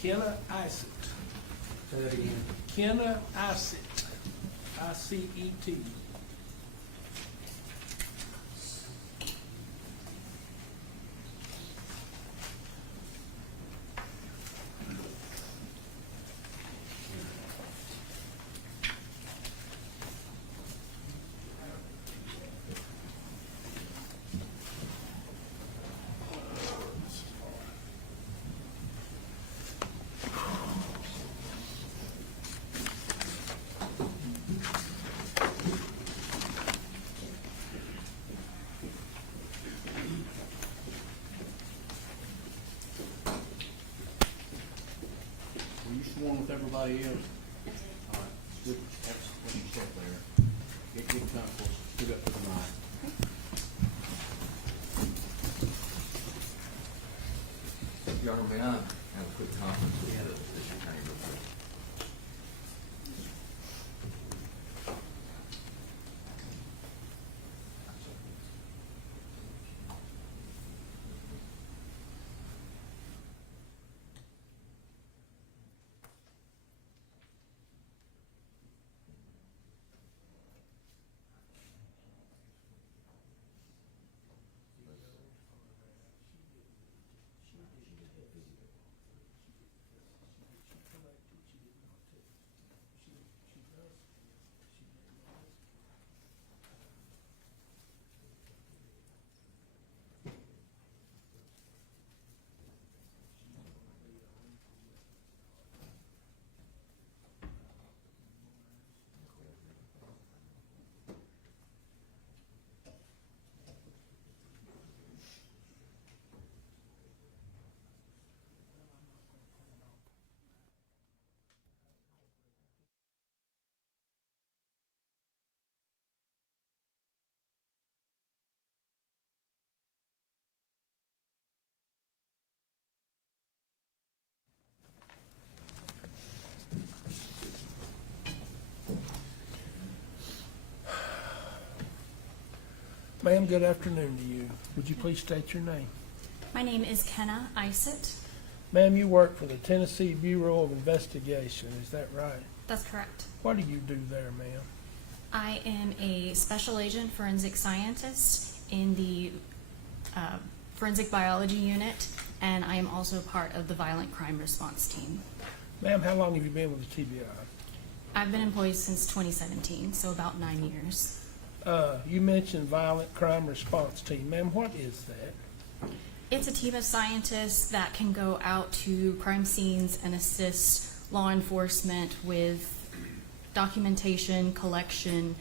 Kenna Isett. Say that again. Kenna Isett. I-C-E-T. anybody else? All right, good, that's what you said there. Get comfortable, scoot up to the mic. Your Honor, may I have a quick conference with the district attorney real quick? Ma'am, good afternoon to you. Would you please state your name? My name is Kenna Isett. Ma'am, you work for the Tennessee Bureau of Investigation, is that right? That's correct. What do you do there, ma'am? I am a special agent forensic scientist in the forensic biology unit, and I am also part of the violent crime response team. Ma'am, how long have you been with the TBI? I've been employed since 2017, so about 9 years. You mentioned violent crime response team. Ma'am, what is that? It's a team of scientists that can go out to crime scenes and assist law enforcement with documentation, collection,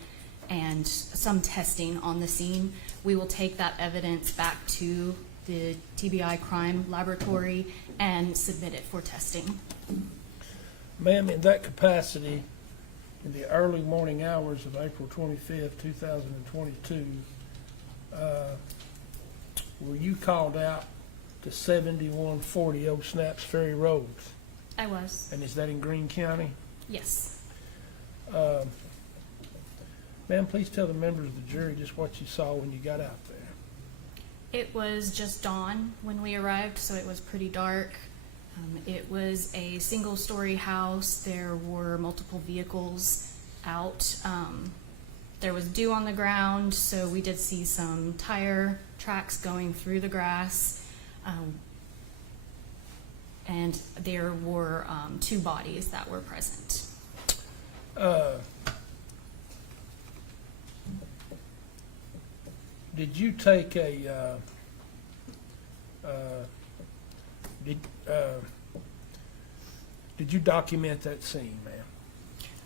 and some testing on the scene. We will take that evidence back to the TBI crime laboratory and submit it for testing. Ma'am, in that capacity, in the early morning hours of April 25th, 2022, were you called out to 7140 Old Snaps Ferry Road? I was. And is that in Greene County? Yes. Ma'am, please tell the members of the jury just what you saw when you got out there. It was just dawn when we arrived, so it was pretty dark. It was a single-story house. There were multiple vehicles out. There was dew on the ground, so we did see some tire tracks going through the grass. And there were 2 bodies that were present. Did you take a, did you document that scene, ma'am?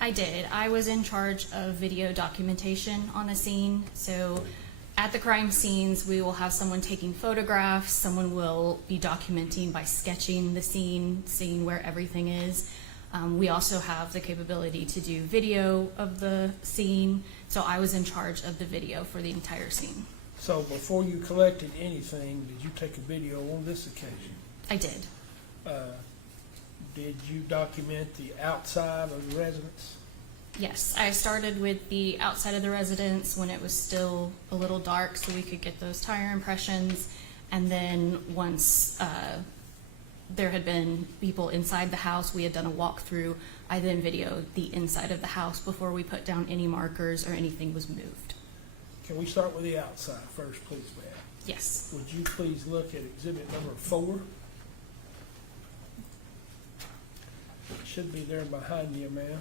I did. I was in charge of video documentation on the scene. So at the crime scenes, we will have someone taking photographs. Someone will be documenting by sketching the scene, seeing where everything is. We also have the capability to do video of the scene. So I was in charge of the video for the entire scene. So before you collected anything, did you take a video on this occasion? I did. Did you document the outside of the residence? Yes, I started with the outside of the residence when it was still a little dark so we could get those tire impressions. And then once there had been people inside the house, we had done a walkthrough. I then videoed the inside of the house before we put down any markers or anything was moved. Can we start with the outside first, please, ma'am? Yes. Would you please look at exhibit number 4? It should be there behind you, ma'am.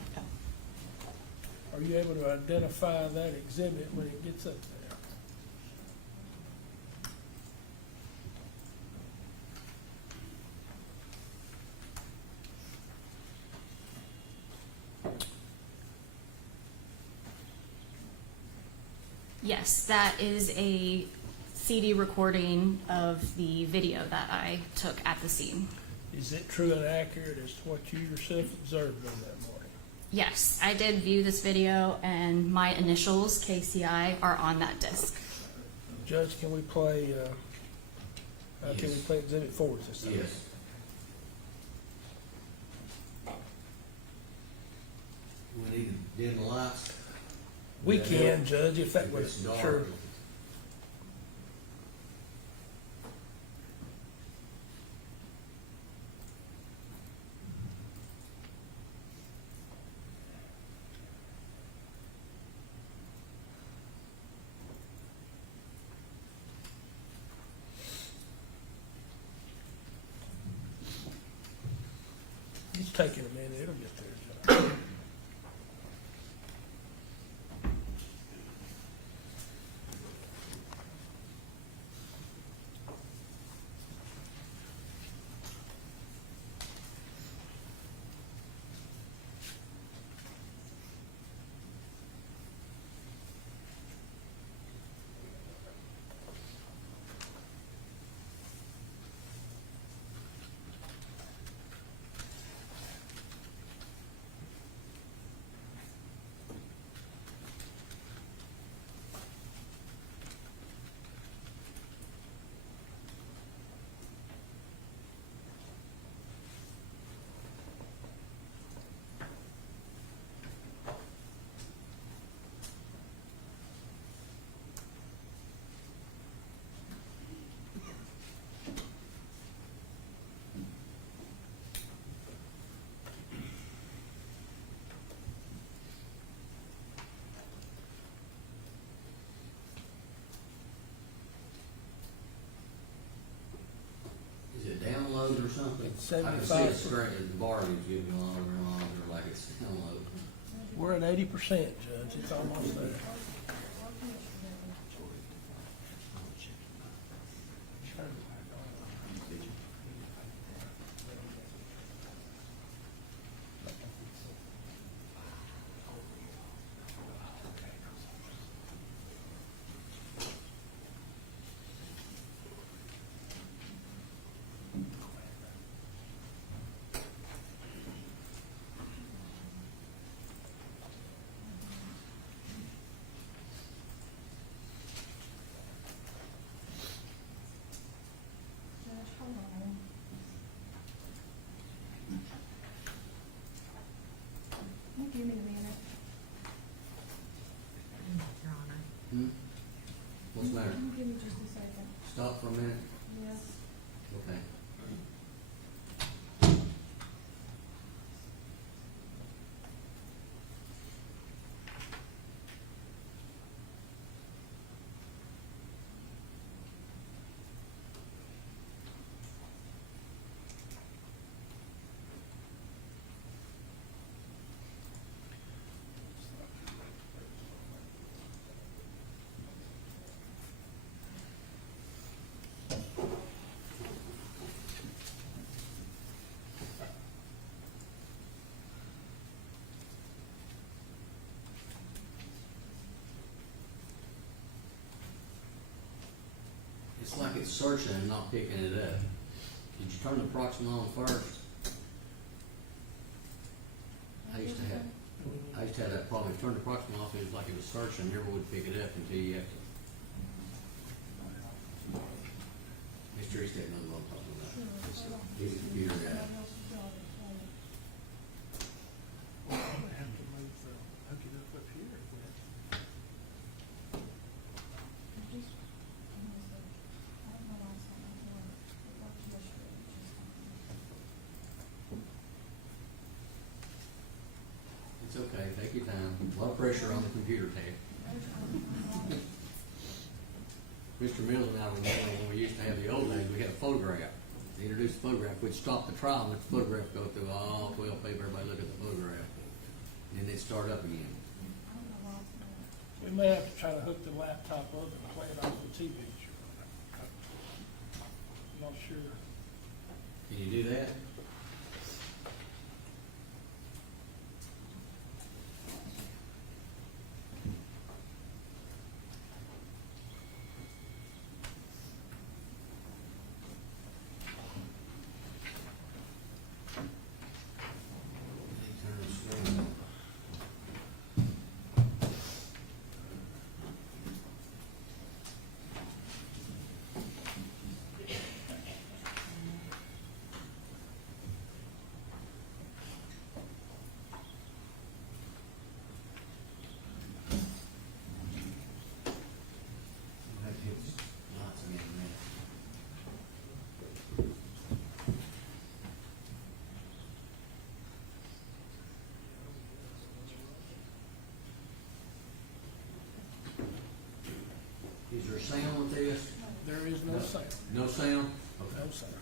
Are you able to identify that exhibit when it gets up there? Yes, that is a CD recording of the video that I took at the scene. Is it true and accurate as to what you yourself observed on that morning? Yes, I did view this video, and my initials, KCI, are on that disc. Judge, can we play Exhibit 4 at this time? Yes. We need to dim the lights. We Yeah. can, Judge, if that If was, it's dark. sure. It's taking a minute, it'll get there, Judge. Is it download or something? It's I can see 75. it straight, the bar is getting longer and longer, like it's downloading. We're at 80%, Judge, it's almost there. Give me a minute. Your Honor. Hmm? What's the matter? Give me just a second. Stop for a minute? Yes. Okay. It's like it's searching and not picking it up. Did you turn the Proxima on first? I used to have that problem. If you turned the Proxima off, it was like it was searching, never would pick it up until you have to. Mr. East didn't know what I'm talking about. He's a computer guy. It's okay, take your time. A lot of pressure on the computer tab. Mr. Mills and I remember when we used to have the old days, we had a photograph. They introduced a photograph, we'd stop the trial and let the photograph go through all 12 people, everybody look at the photograph. And then they'd start up again. We may have to try to hook the laptop up and play it off the TV. I'm not sure. Can you do that? Is there sound with this? There is no sound. No sound? Okay. No sound.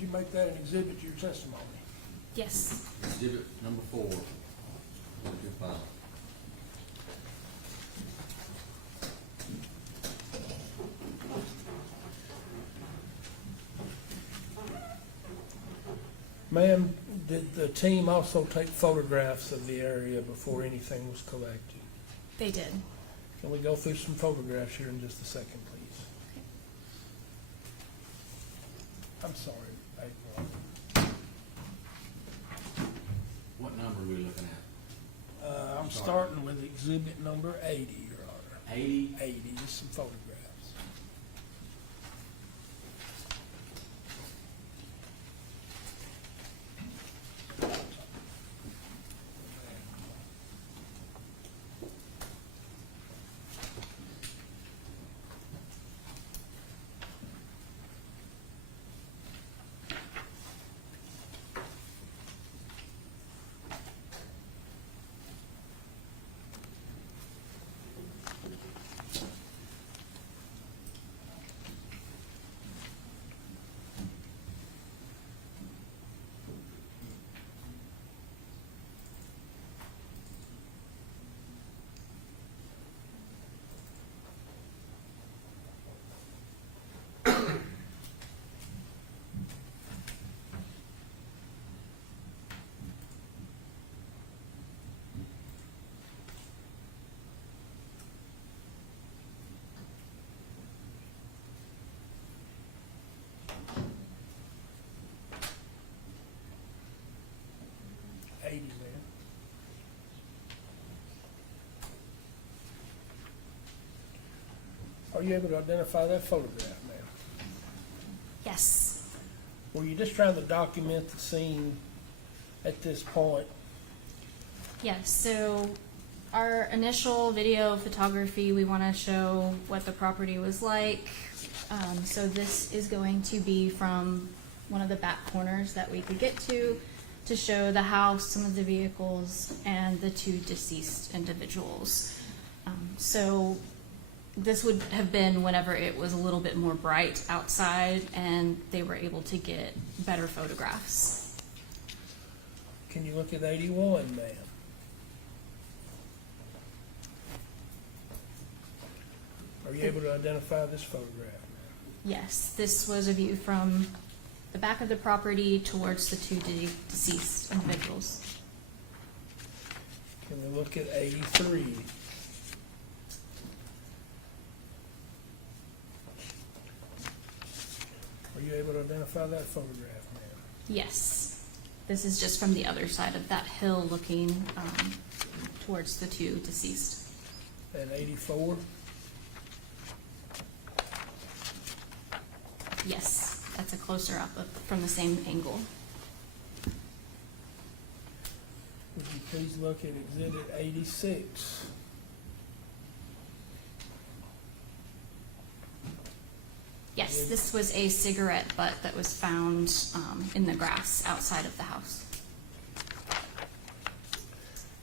you make that an exhibit to your testimony? Yes. Exhibit number 4, what you file. Ma'am, did the team also take photographs of the area before anything was collected? They did. Can we go through some photographs here in just a second, please? I'm sorry, April. What number are we looking at? I'm starting with exhibit number 80, Your Honor. 80? 80, just some photographs. Are you able to identify that photograph, ma'am? Yes. Were you just trying to document the scene at this point? Yes. So our initial video photography, we want to show what the property was like. So this is going to be from one of the back corners that we could get to show the house, some of the vehicles, and the 2 deceased individuals. So this would have been whenever it was a little bit more bright outside and they were able to get better photographs. Can you look at 81, ma'am? Are you able to identify this photograph, ma'am? Yes, this was a view from the back of the property towards the 2 deceased individuals. Can we look at 83? Are you able to identify that photograph, ma'am? Yes, this is just from the other side of that hill looking towards the 2 deceased. And 84? Yes, that's a closer up from the same angle. Would you please look at exhibit 86? Yes, this was a cigarette butt that was found in the grass outside of the house.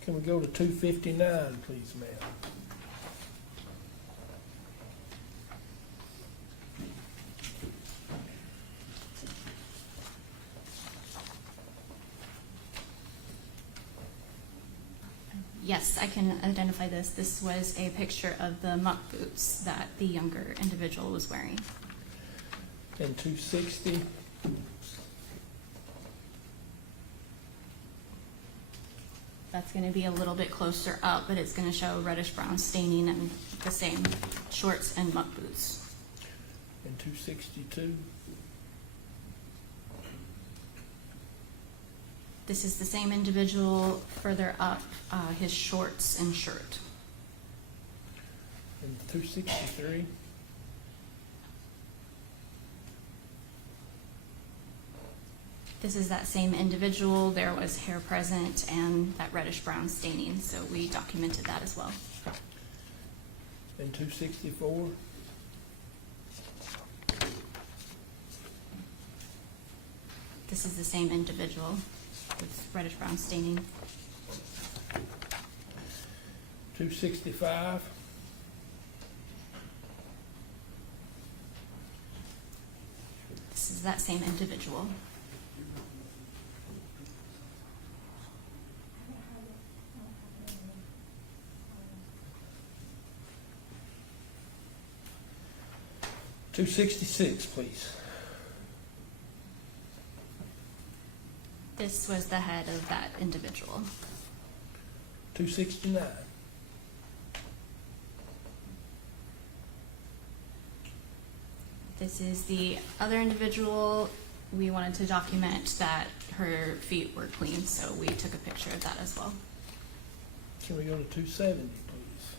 Can we go to 259, please, ma'am? Yes, I can identify this. This was a picture of the muck boots that the younger individual was wearing. And 260? That's going to be a little bit closer up, but it's going to show reddish brown staining and the same shorts and muck boots. And 262? This is the same individual further up, his shorts and shirt. And 263? This is that same individual. There was hair present and that reddish brown staining, so we documented that as well. And 264? This is the same individual with reddish brown staining. 265? This is that same individual. $266, please. This was the head of that individual. $269. This is the other individual. We wanted to document that her feet were clean, so we took a picture of that as well. Can we go to 270, please?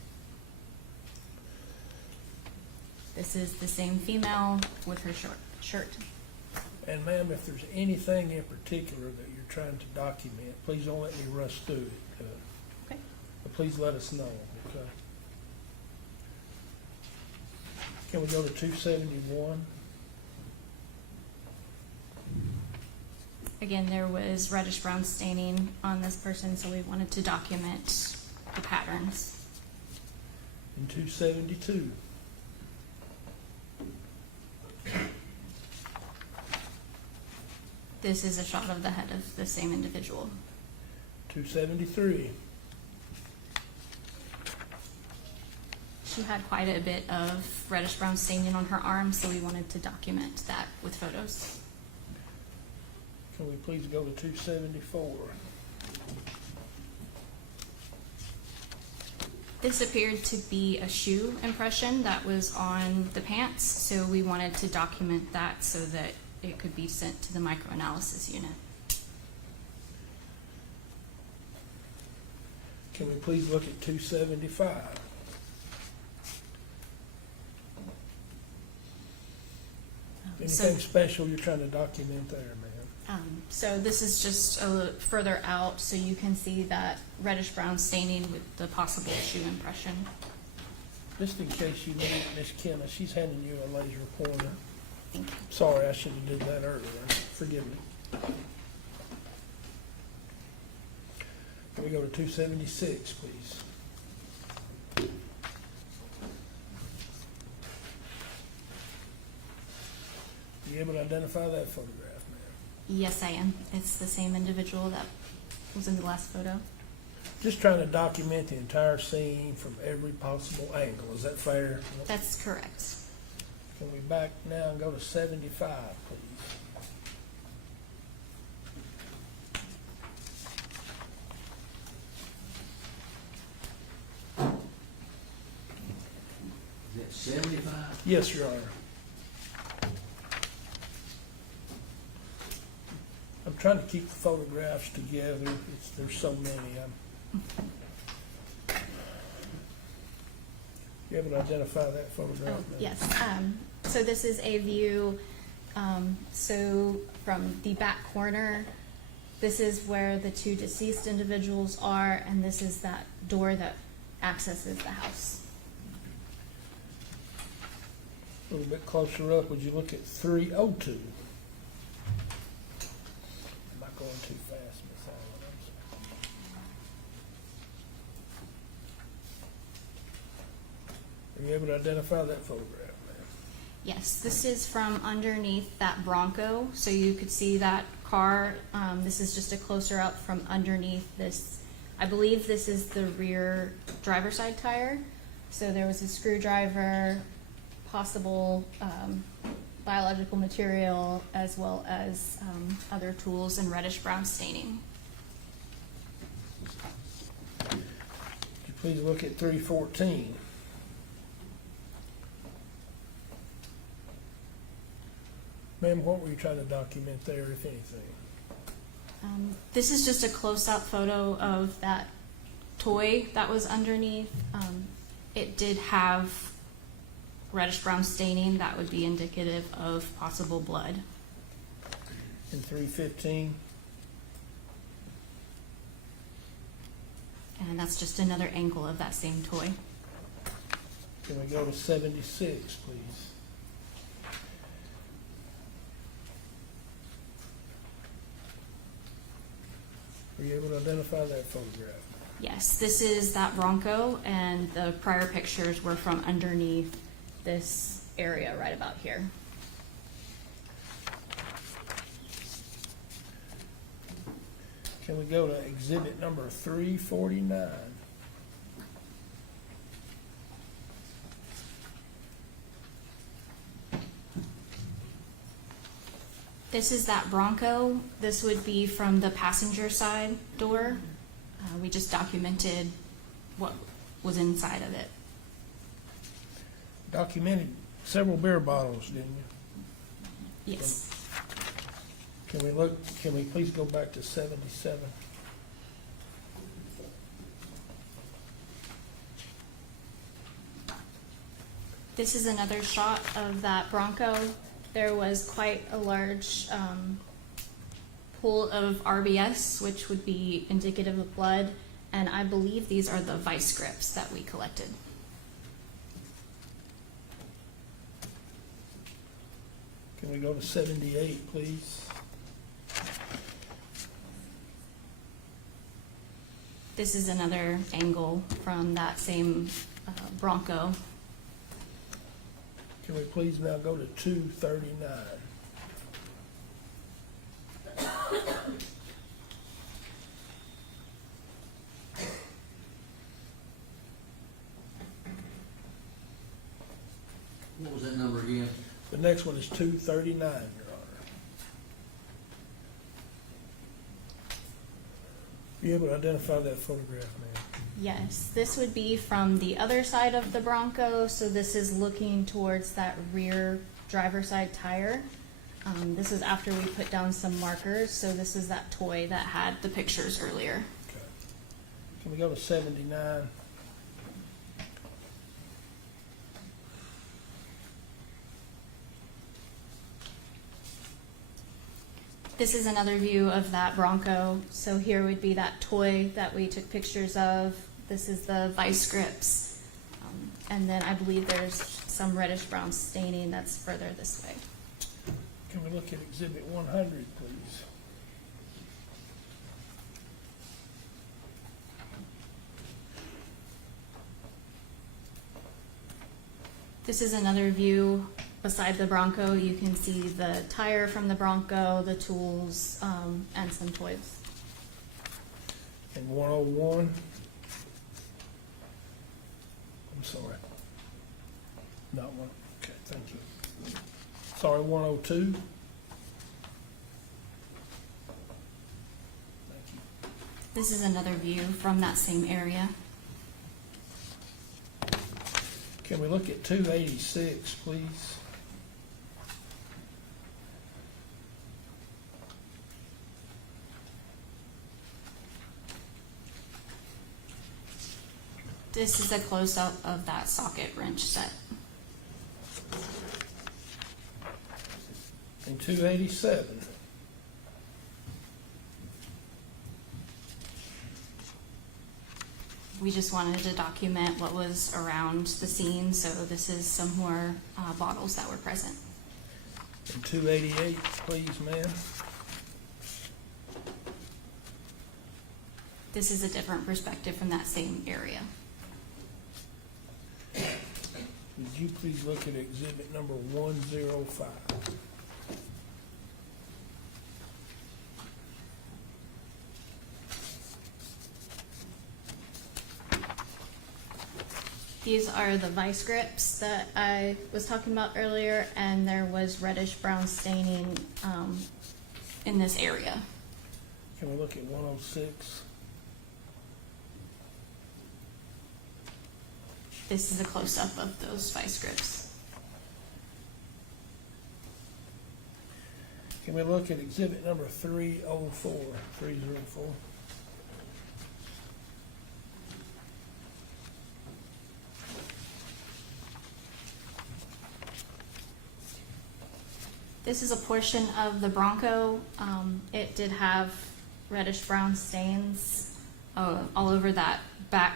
This is the same female with her short shirt. And ma'am, if there's anything in particular that you're trying to document, please don't let me rush through it. Okay. But please let us know, okay? Can we go to 271? Again, there was reddish brown staining on this person, so we wanted to document the patterns. And 272? This is a shot of the head of the same individual. 273? She had quite a bit of reddish brown staining on her arm, so we wanted to document that with photos. Can we please go to 274? This appeared to be a shoe impression that was on the pants, so we wanted to document that so that it could be sent to the microanalysis unit. Can we please look at 275? Anything special you're trying to document there, ma'am? So this is just a little further out, so you can see that reddish brown staining with the possible shoe impression. Just in case you need it, Miss Kenna, she's handing you a laser pointer. Thank you. Sorry, I should have did that earlier. Forgive me. Can we go to 276, please? Are you able to identify that photograph, ma'am? Yes, I am. It's the same individual that was in the last photo. Just trying to document the entire scene from every possible angle. Is that fair? That's correct. Can we back now and go to 75, please? Is that 75? Yes, Your Honor. I'm trying to keep the photographs together. There's so many. You able to identify that photograph? Oh, ma'am? yes. So this is a view, so from the back corner, this is where the two deceased individuals are, and this is that door that accesses the house. A little bit closer up, would you look at 302? Am I going too fast, Miss Allen? I'm sorry. Are you able to identify that photograph, ma'am? Yes, this is from underneath that Bronco, so you could see that car. This is just a closer up from underneath this. I believe this is the rear driver's side tire. So there was a screwdriver, possible biological material, as well as other tools and reddish brown staining. Could you please look at 314? Ma'am, what were you trying to document there, if anything? This is just a close-up photo of that toy that was underneath. It did have reddish brown staining that would be indicative of possible blood. In 315? And that's just another angle of that same toy. Can we go to 76, please? Are you able to identify that photograph? Yes, this is that Bronco, and the prior pictures were from underneath this area right about here. Can we go to exhibit number 349? This is that Bronco. This would be from the passenger side door. We just documented what was inside of it. Documented several beer bottles, didn't you? Yes. Can we please go back to 77? This is another shot of that Bronco. There was quite a large pool of RBS, which would be indicative of blood, and I believe these are the vice grips that we collected. Can we go to 78, please? This is another angle from that same Bronco. Can we please now go to 239? What was that number again? The next one is 239, Your Honor. Be able to identify that photograph, ma'am? Yes, this would be from the other side of the Bronco, so this is looking towards that rear driver's side tire. This is after we put down some markers, so this is that toy that had the pictures earlier. Okay. Can we go to 79? This is another view of that Bronco. So here would be that toy that we took pictures of. This is the vice grips. And then I believe there's some reddish brown staining that's further this way. Can we look at exhibit 100, please? This is another view beside the Bronco. You can see the tire from the Bronco, the tools, and some toys. And 101? I'm sorry. Not one. Okay, thank you. Sorry, 102? Thank you. This is another view from that same area. Can we look at 286, please? This is a close-up of that socket wrench set. And 287? We just wanted to document what was around the scene, so this is some more bottles that were present. And 288, please, ma'am? This is a different perspective from that same area. Would you please look at exhibit number 105? These are the vice grips that I was talking about earlier, and there was reddish brown staining in this area. Can we look at 106? This is a close-up of those vice grips. Can we look at exhibit number 304? 304? This is a portion of the Bronco. It did have reddish brown stains all over that back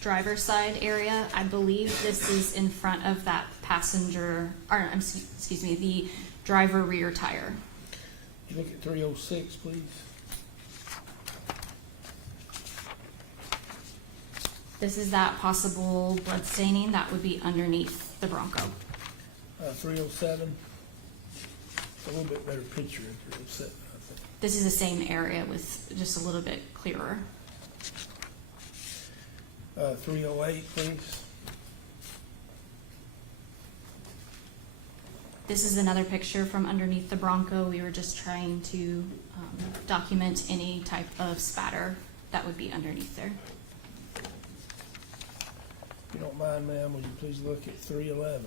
driver's side area. I believe this is in front of that passenger, or excuse me, the driver rear tire. Can you look at 306, please? This is that possible blood staining that would be underneath the Bronco. 307? A little bit better picture in 307, I think. this is the same area with just a little bit clearer. 308, please. This is another picture from underneath the Bronco. We were just trying to document any type of spatter that would be underneath there. If you don't mind, ma'am, will you please look at 311?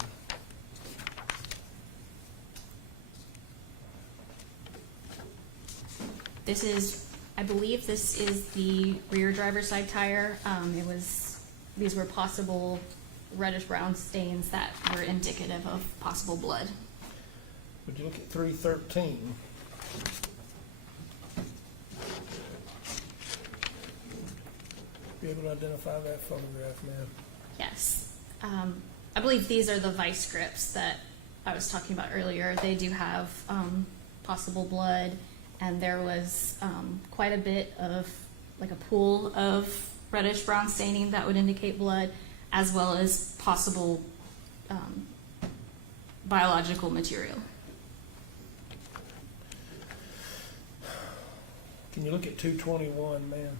This is, I believe this is the rear driver's side tire. These were possible reddish brown stains that were indicative of possible blood. Would you look at 313? Be able to identify that photograph, ma'am? Yes. I believe these are the vice grips that I was talking about earlier. They do have possible blood, and there was quite a bit of, like a pool of reddish brown staining that would indicate blood, as well as possible biological material. Can you look at 221, ma'am?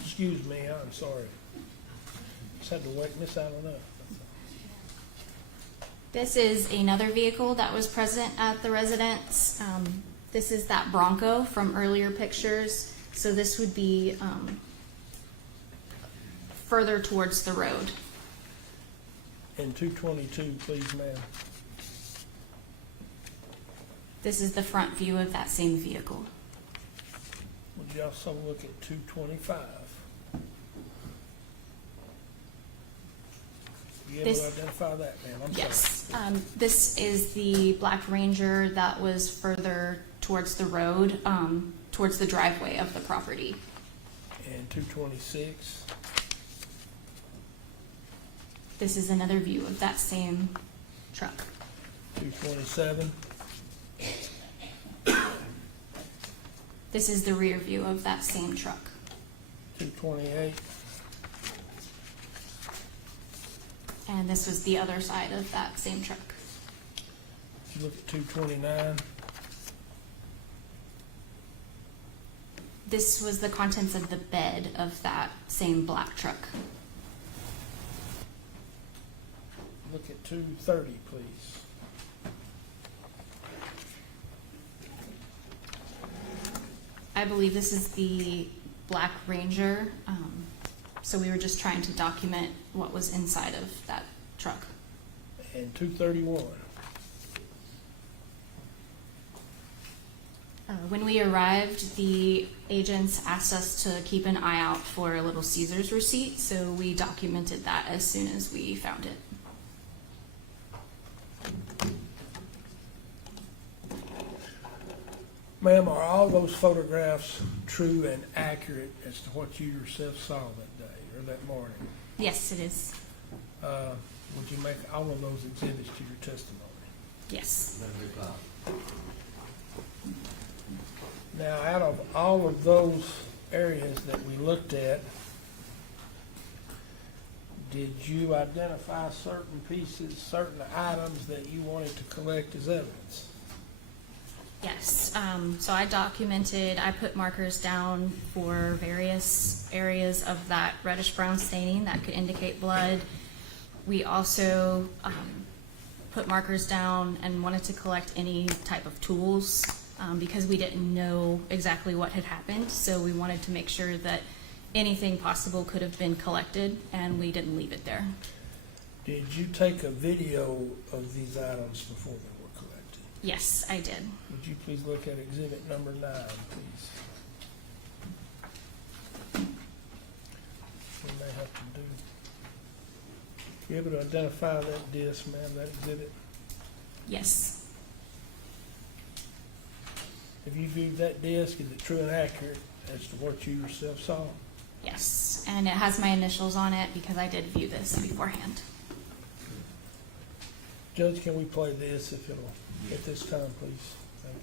Excuse me, I'm sorry. Just had to wake Miss Allen up. This is another vehicle that was present at the residence. This is that Bronco from earlier pictures. So this would be further towards the road. And 222, please, ma'am. This is the front view of that same vehicle. Would you also look at 225? Be able to This- identify that, ma'am? I'm sorry. Yes. This is the Black Ranger that was further towards the road, towards the driveway of the property. And 226? This is another view of that same truck. 227? This is the rear view of that same truck. 228? And this was the other side of that same truck. If you look at 229? This was the contents of the bed of that same black truck. Look at 230, please. I believe this is the Black Ranger. So we were just trying to document what was inside of that truck. And 231? When we arrived, the agents asked us to keep an eye out for a Little Caesars receipt, so we documented that as soon as we found it. Ma'am, are all those photographs true and accurate as to what you yourself saw that day or that morning? Yes, it is. Would you make all of those exhibits to your testimony? Yes. That'd be fine. Now, out of all of those areas that we looked at, did you identify certain pieces, certain items that you wanted to collect as evidence? Yes. So I documented, I put markers down for various areas of that reddish brown staining that could indicate blood. We also put markers down and wanted to collect any type of tools because we didn't know exactly what had happened. So we wanted to make sure that anything possible could have been collected and we didn't leave it there. Did you take a video of these items before they were collected? Yes, I did. Would you please look at exhibit number 9, please? We may have to do. You able to identify that disc, ma'am, that exhibit? Yes. Have you viewed that disc? Is it true and accurate as to what you yourself saw? Yes. And it has my initials on it because I did view this beforehand. Judge, can we play this if it'll, at this time, please? Thank you.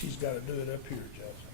she's got to do it up here, Chelsea.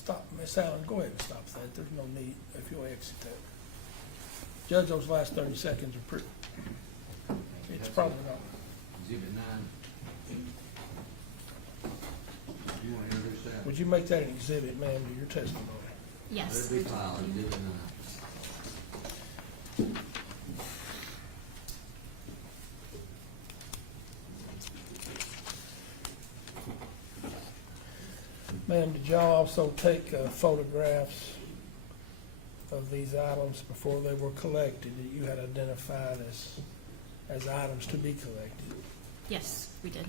Stop, Miss Allen, go ahead and stop that. There's no need if you'll exit that. Judge, those last 30 seconds are pretty, it's probably not. Exhibit 9. You want to introduce that? Would you make that an exhibit, ma'am, to your testimony? Yes. That'd be filed, exhibit 9. Ma'am, did y'all also take photographs of these items before they were collected that you had identified as items to be collected? Yes, we did.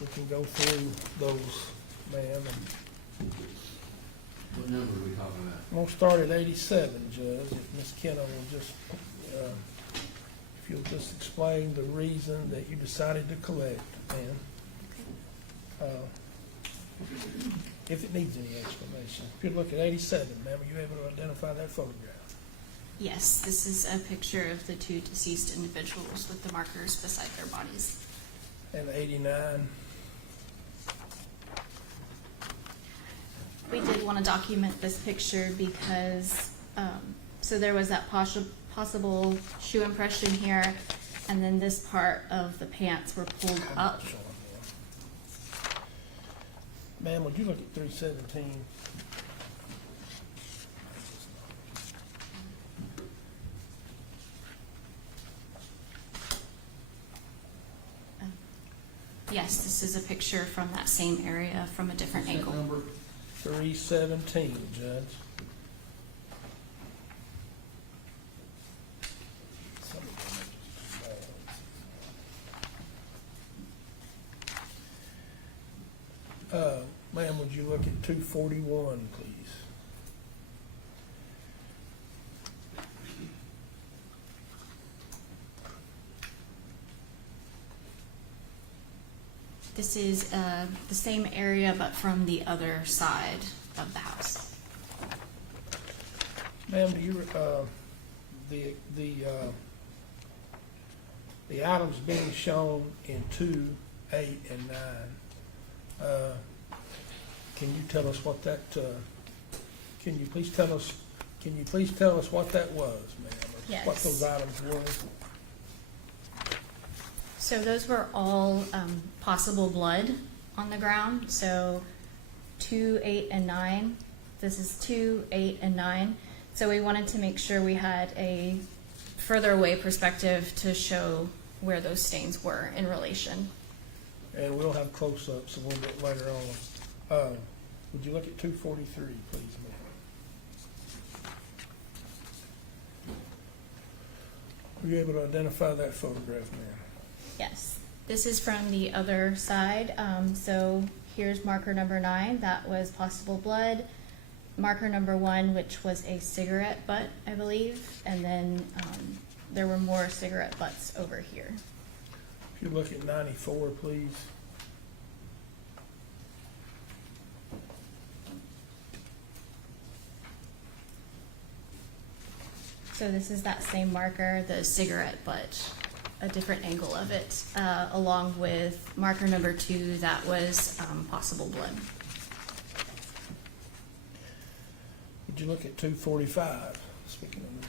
We can go through those, ma'am. And What number are we talking about? I'm gonna start at 87, Judge, if Ms. Kenna will just, if you'll just explain the reason that you decided to collect, ma'am. If it needs any explanation. If you look at 87, ma'am, are you able to identify that photograph? Yes, this is a picture of the two deceased individuals with the markers beside their bodies. And 89, We did want to document this picture because, so there was that possible shoe impression here, and then this part of the pants were pulled I'm up. not showing here. Ma'am, would you look at 317? Yes, this is a picture from that same area from a different What's that angle. number? 317, Judge. Ma'am, would you look at 241, please? This is the same area, but from the other side of the house. Ma'am, do you, the items being shown in 2, 8, and 9, can you tell us what that, can you please tell us what that was, ma'am? Or what Yes. those items were? So those were all possible blood on the ground. So 2, 8, and 9. This is 2, 8, and 9. So we wanted to make sure we had a further away perspective to show where those stains were in relation. And we'll have close-ups a little bit later on. Would you look at 243, please, ma'am? Were you able to identify that photograph, ma'am? Yes, this is from the other side. So here's marker number 9. That was possible blood. Marker number 1, which was a cigarette butt, I believe. And then there were more cigarette butts over here. If you look at 94, please. So this is that same marker, the cigarette butt, a different angle of it, along with marker number 2, that was possible blood. Would you look at 245? Speaking of number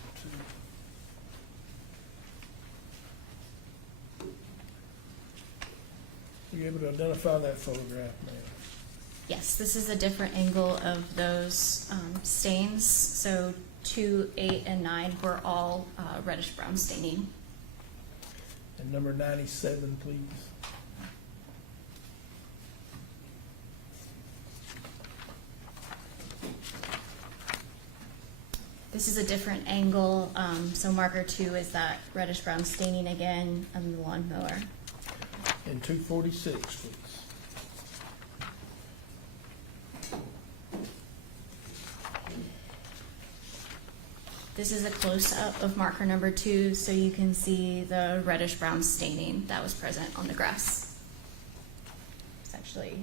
2. Were you able to identify that photograph, ma'am? Yes, this is a different angle of those stains. So 2, 8, and 9 were all reddish brown staining. And number 97, please. This is a different angle. So marker 2 is that reddish brown staining again on the lawnmower. And 246, please. This is a close-up of marker number 2, so you can see the reddish brown staining that was present on the grass. It's actually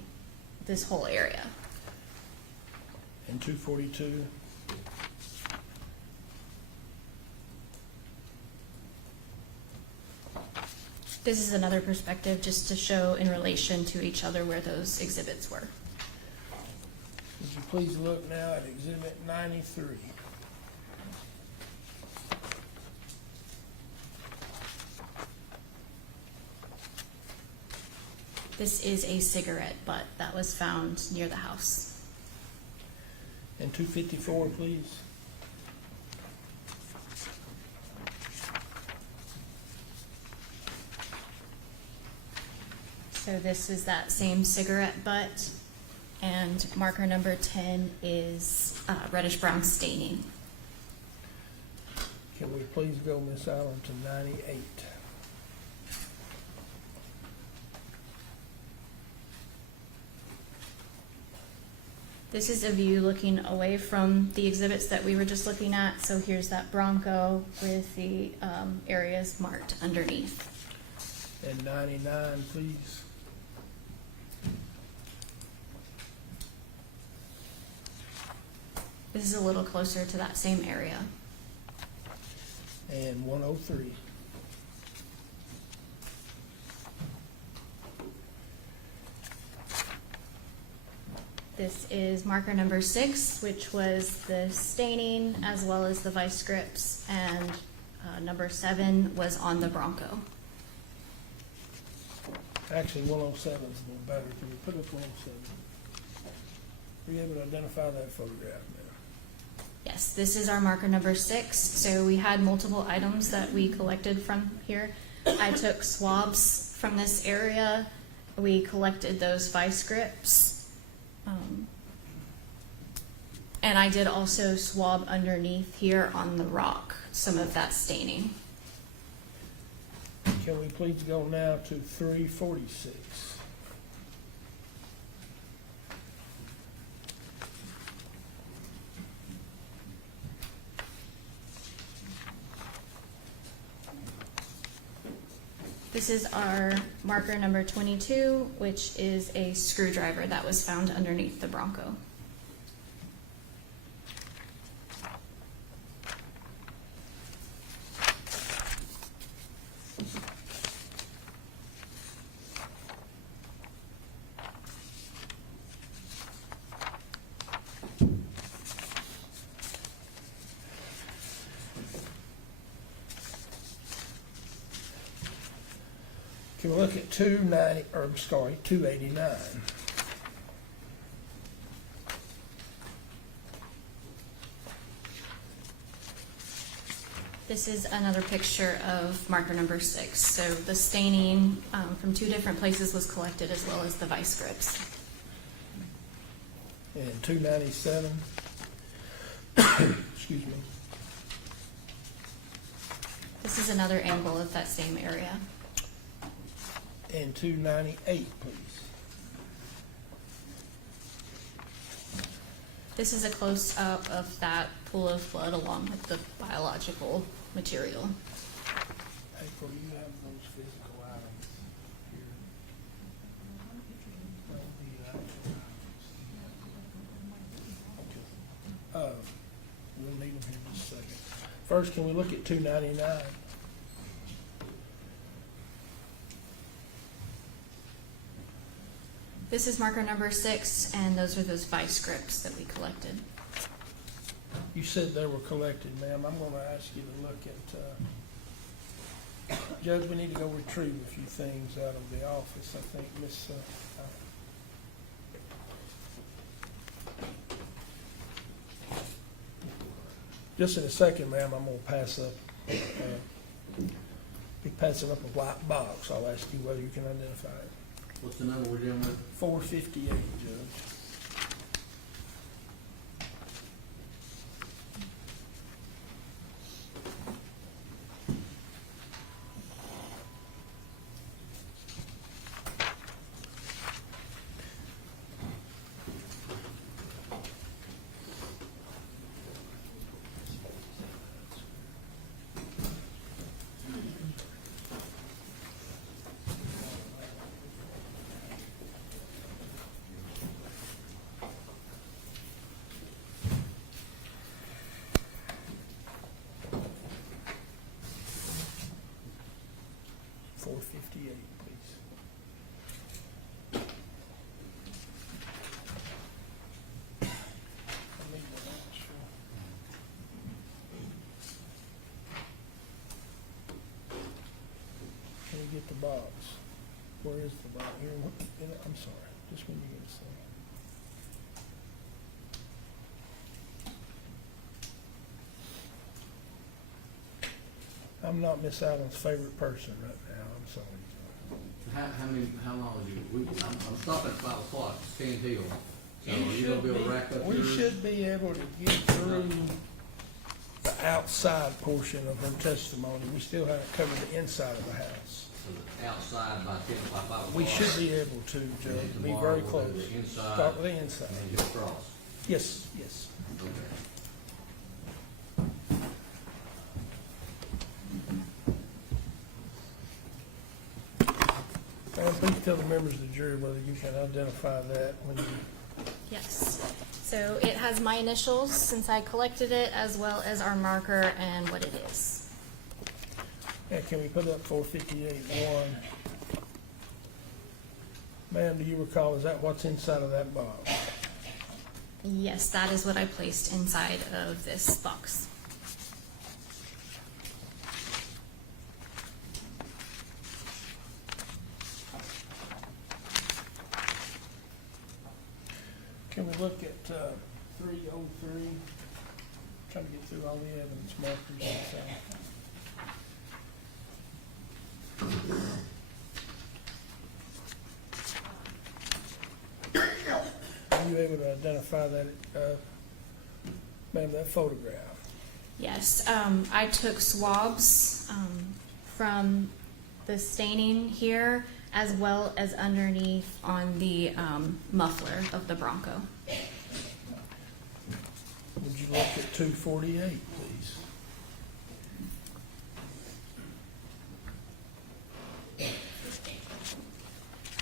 this whole area. And 242. This is another perspective just to show in relation to each other where those exhibits were. Would you please look now at Exhibit 93? This is a cigarette butt that was found near the house. And 254, please. So this is that same cigarette butt, and marker number 10 is reddish brown staining. Can we please go, Miss Allen, to 98? This is a view looking away from the exhibits that we were just looking at. So here's that Bronco with the areas marked underneath. And 99, please. This is a little closer to that same area. And 103. This is marker number 6, which was the staining as well as the vice grips, and number 7 was on the Bronco. Actually, 107 is a little better. Can you put up 107? Were you able to identify that photograph now? Yes, this is our marker number 6. So we had multiple items that we collected from here. I took swabs from this area. We collected those vice grips. And I did also swab underneath here on the rock some of that staining. Can we please go now to 346? This is our marker number 22, which is a screwdriver that was found underneath the Bronco. Can we look at 289? This is another picture of marker number 6. So the staining from 2 different places was collected, as well as the vice grips. And 297? Excuse me. This is another angle of that same area. And 298, please. This is a close-up of that pool of blood along with the biological material. April, you have those physical items here. We'll need them here in just a second. First, can we look at 299? This is marker number 6, and those are those vice grips that we collected. You said they were collected, ma'am. I'm going to ask you to look at, Judge, we need to go retrieve a few things out of the office. I think Miss, just in a second, ma'am, I'm going to pass up, be passing up a white box. I'll ask you whether you can identify it. What's the number we're dealing with? 458, Judge. Please. box. Where is the box? Here, I'm sorry, just when you get this thing. I'm not Miss Allen's favorite person right now, I'm sorry. How long is I'm stopping at 5 o'clock, it's 10 till. So are you gonna be able to rack up We yours? should be able to get through the outside portion of her testimony. We still haven't covered the inside of the house. So the outside by 10, by 5 o'clock? We should be able to, Judge, be Tomorrow very we'll do close. the inside. Start with the inside. And then get across. Yes, yes. Okay. And please tell the members of the jury whether you can identify that when you, Yes. So it has my initials since I collected it, as well as our marker and what it is. and can we put up 458-1? Ma'am, do you recall, is that what's inside of that box? Yes, that is what I placed inside of this box. Can we look at 303? Trying to get through all the evidence markers inside. Are you able to identify that, ma'am, that photograph? Yes, I took swabs from the staining here, as well as underneath on the muffler of the Bronco. Would you look at 248, please?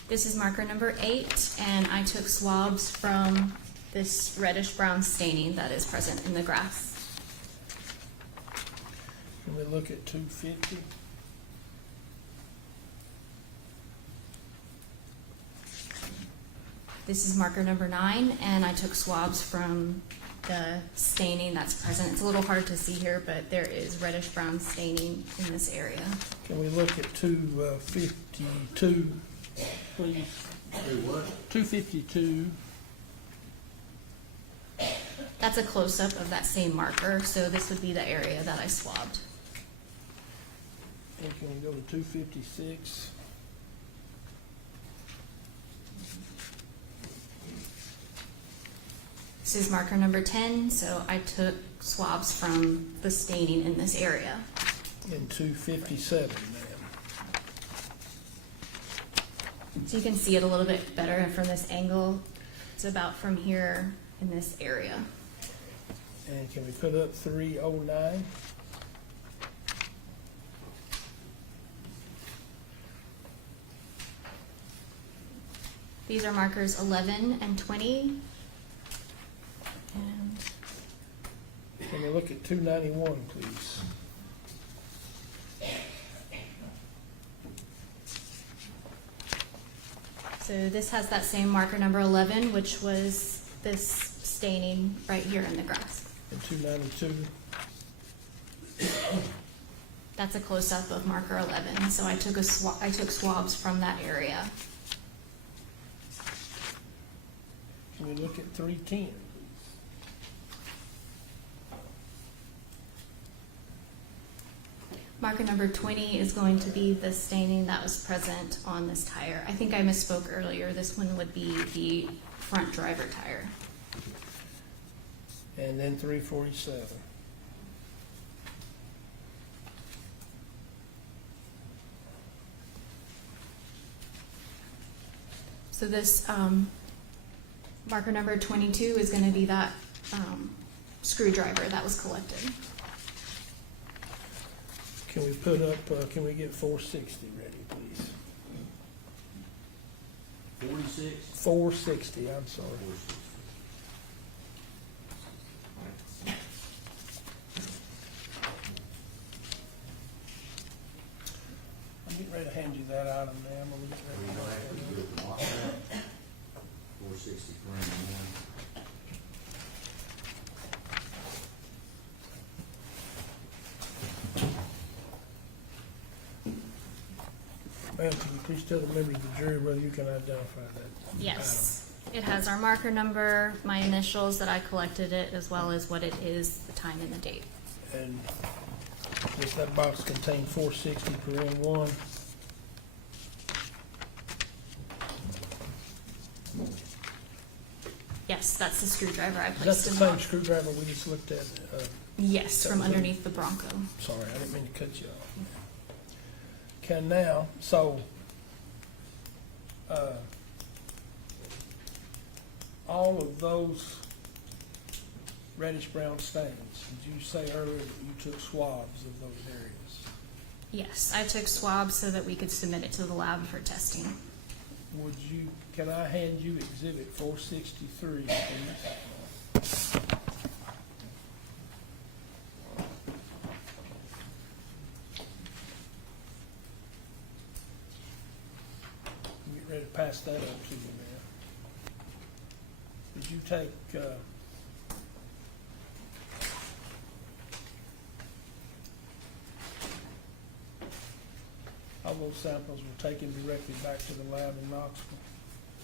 This is marker number 8, and I took swabs from this reddish-brown staining that is present in the grass. Can we look at 250? This is marker number 9, and I took swabs from the staining that's present. It's a little hard to see here, but there is reddish-brown staining in this area. Can we look at 252, please? Do what? 252. That's a close-up of that same marker, so this would be the area that I swabbed. And can we go to 256? This is marker number 10, so I took swabs from the staining in this area. And 257, ma'am. So you can see it a little bit better from this angle. It's about from here in this area. And can we put up 309? These are markers 11 and 20. And Can we look at 291, please? so this has that same marker number 11, which was this staining right here in the grass. And 292? That's a close-up of marker 11. So I took I took swabs from that area. Can we look at 310? Marker number 20 is going to be the staining that was present on this tire. I think I misspoke earlier. This one would be the front driver tire. And then 347. So this marker number 22 is going to be that screwdriver that was collected. Can we put up, can we get 460 ready, please? 46? 460, I'm sorry. I'm getting ready to hand you that item, ma'am. Are we getting Are you ready to gonna have to do it tomorrow? 460 for in the morning. Ma'am, can you please tell the members of the jury whether you can identify that? Yes. It has our marker number, my initials that I collected it, as well as what it is, the time and the date. And does that box contain 460 paren 1? Yes, that's the screwdriver I Is that placed the in the same box. screwdriver we just looked at? Yes, that from was in- underneath the Bronco. Sorry, I didn't mean to cut you off. Can now, so, all of those reddish brown stains, did you say earlier that you took swabs of those areas? Yes, I took swabs so that we could submit it to the lab for testing. Would you, can I hand you exhibit 463? Please? Get ready to pass that up to you, man. Did you take, all those samples were taken directly back to the lab in Knoxville?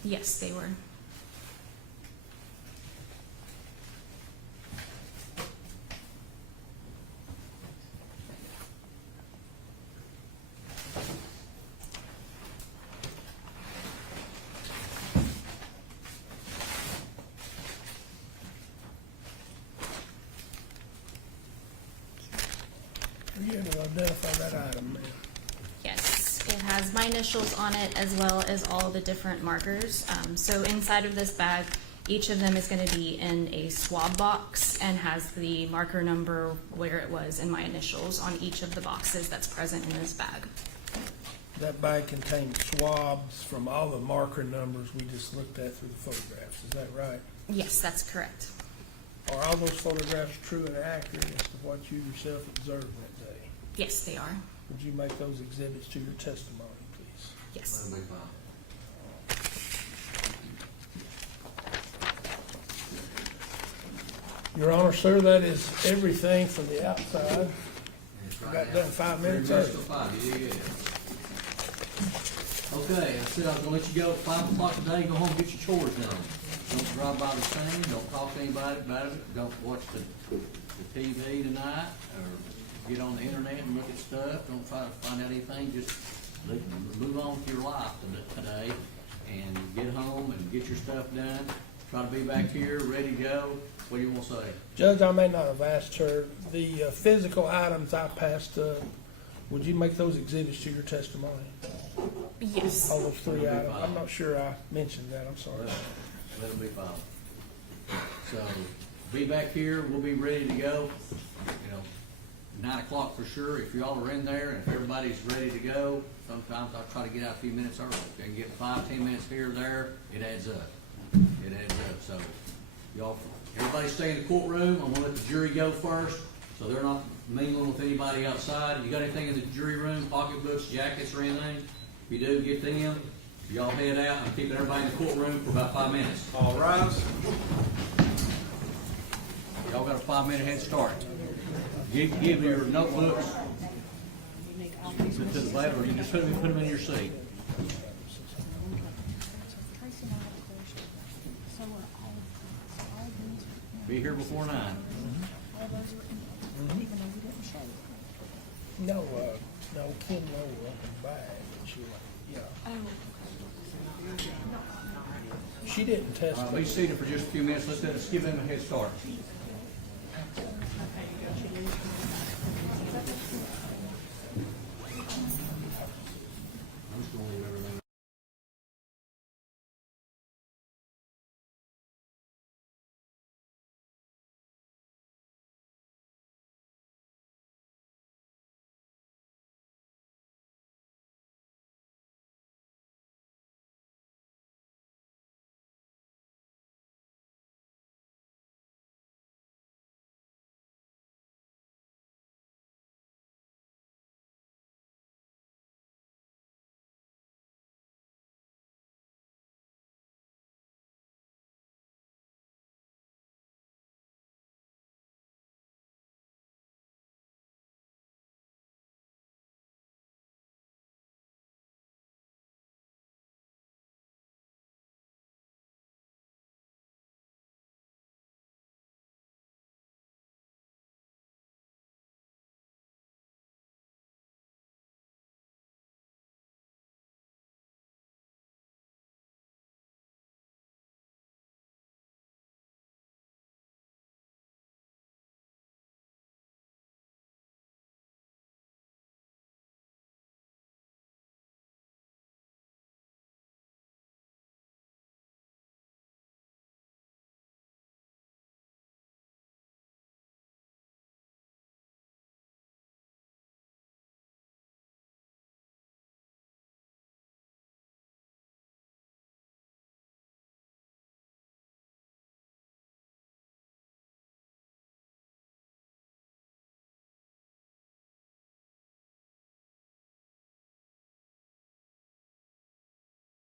Yes, they were. Are you able to identify that item, ma'am? Yes, it has my initials on it as well as all the different markers. So inside of this bag, each of them is going to be in a swab box and has the marker number where it was and my initials on each of the boxes that's present in this bag. That bag contains swabs from all the marker numbers we just looked at through the photographs, is that right? Yes, that's correct. Are all those photographs true and accurate as to what you yourself observed that day? Yes, they are. Would you make those exhibits to your testimony, please? Yes. That'll be fine. Your Honor, sir, that is everything from the outside. It's We right got now. done 5 minutes 3 early. till 5, yeah. Okay, I said I was gonna let you go at 5 o'clock today, go home, get your chores done. Don't drive by the scene, don't talk to anybody about it, don't watch the TV tonight, or get on the internet and look at stuff, don't try to find out anything, just move on with your life today, and get home and get your stuff done, try to be back here, ready to go. What do you want to say? Judge, I may not have asked her, the physical items I passed up, would you make those exhibits to your testimony? Yes. All those 3 That'll be items? fine. I'm not sure I mentioned that, I'm sorry. Let them be filed. So, be back here, we'll be ready to go, 9 o'clock for sure, if y'all are in there, and if everybody's ready to go, sometimes I'll try to get out a few minutes early. If I can get 5, 10 minutes here or there, it adds up. It adds up, so, y'all, everybody stay in the courtroom, I'm gonna let the jury go first, so they're not mingling with anybody outside. You got anything in the jury room, pocketbooks, jackets, or anything? If you do, get them. Y'all head out, I'm keeping everybody in the courtroom for about 5 minutes. All rise. Y'all got a 5-minute head start. Give your notebooks to the lab, or you just put them in your seat. Be here before 9. No, Kim Lowe up in the bag, and she, yeah. She didn't Be testify. seated for just a few minutes, let's give them a head start.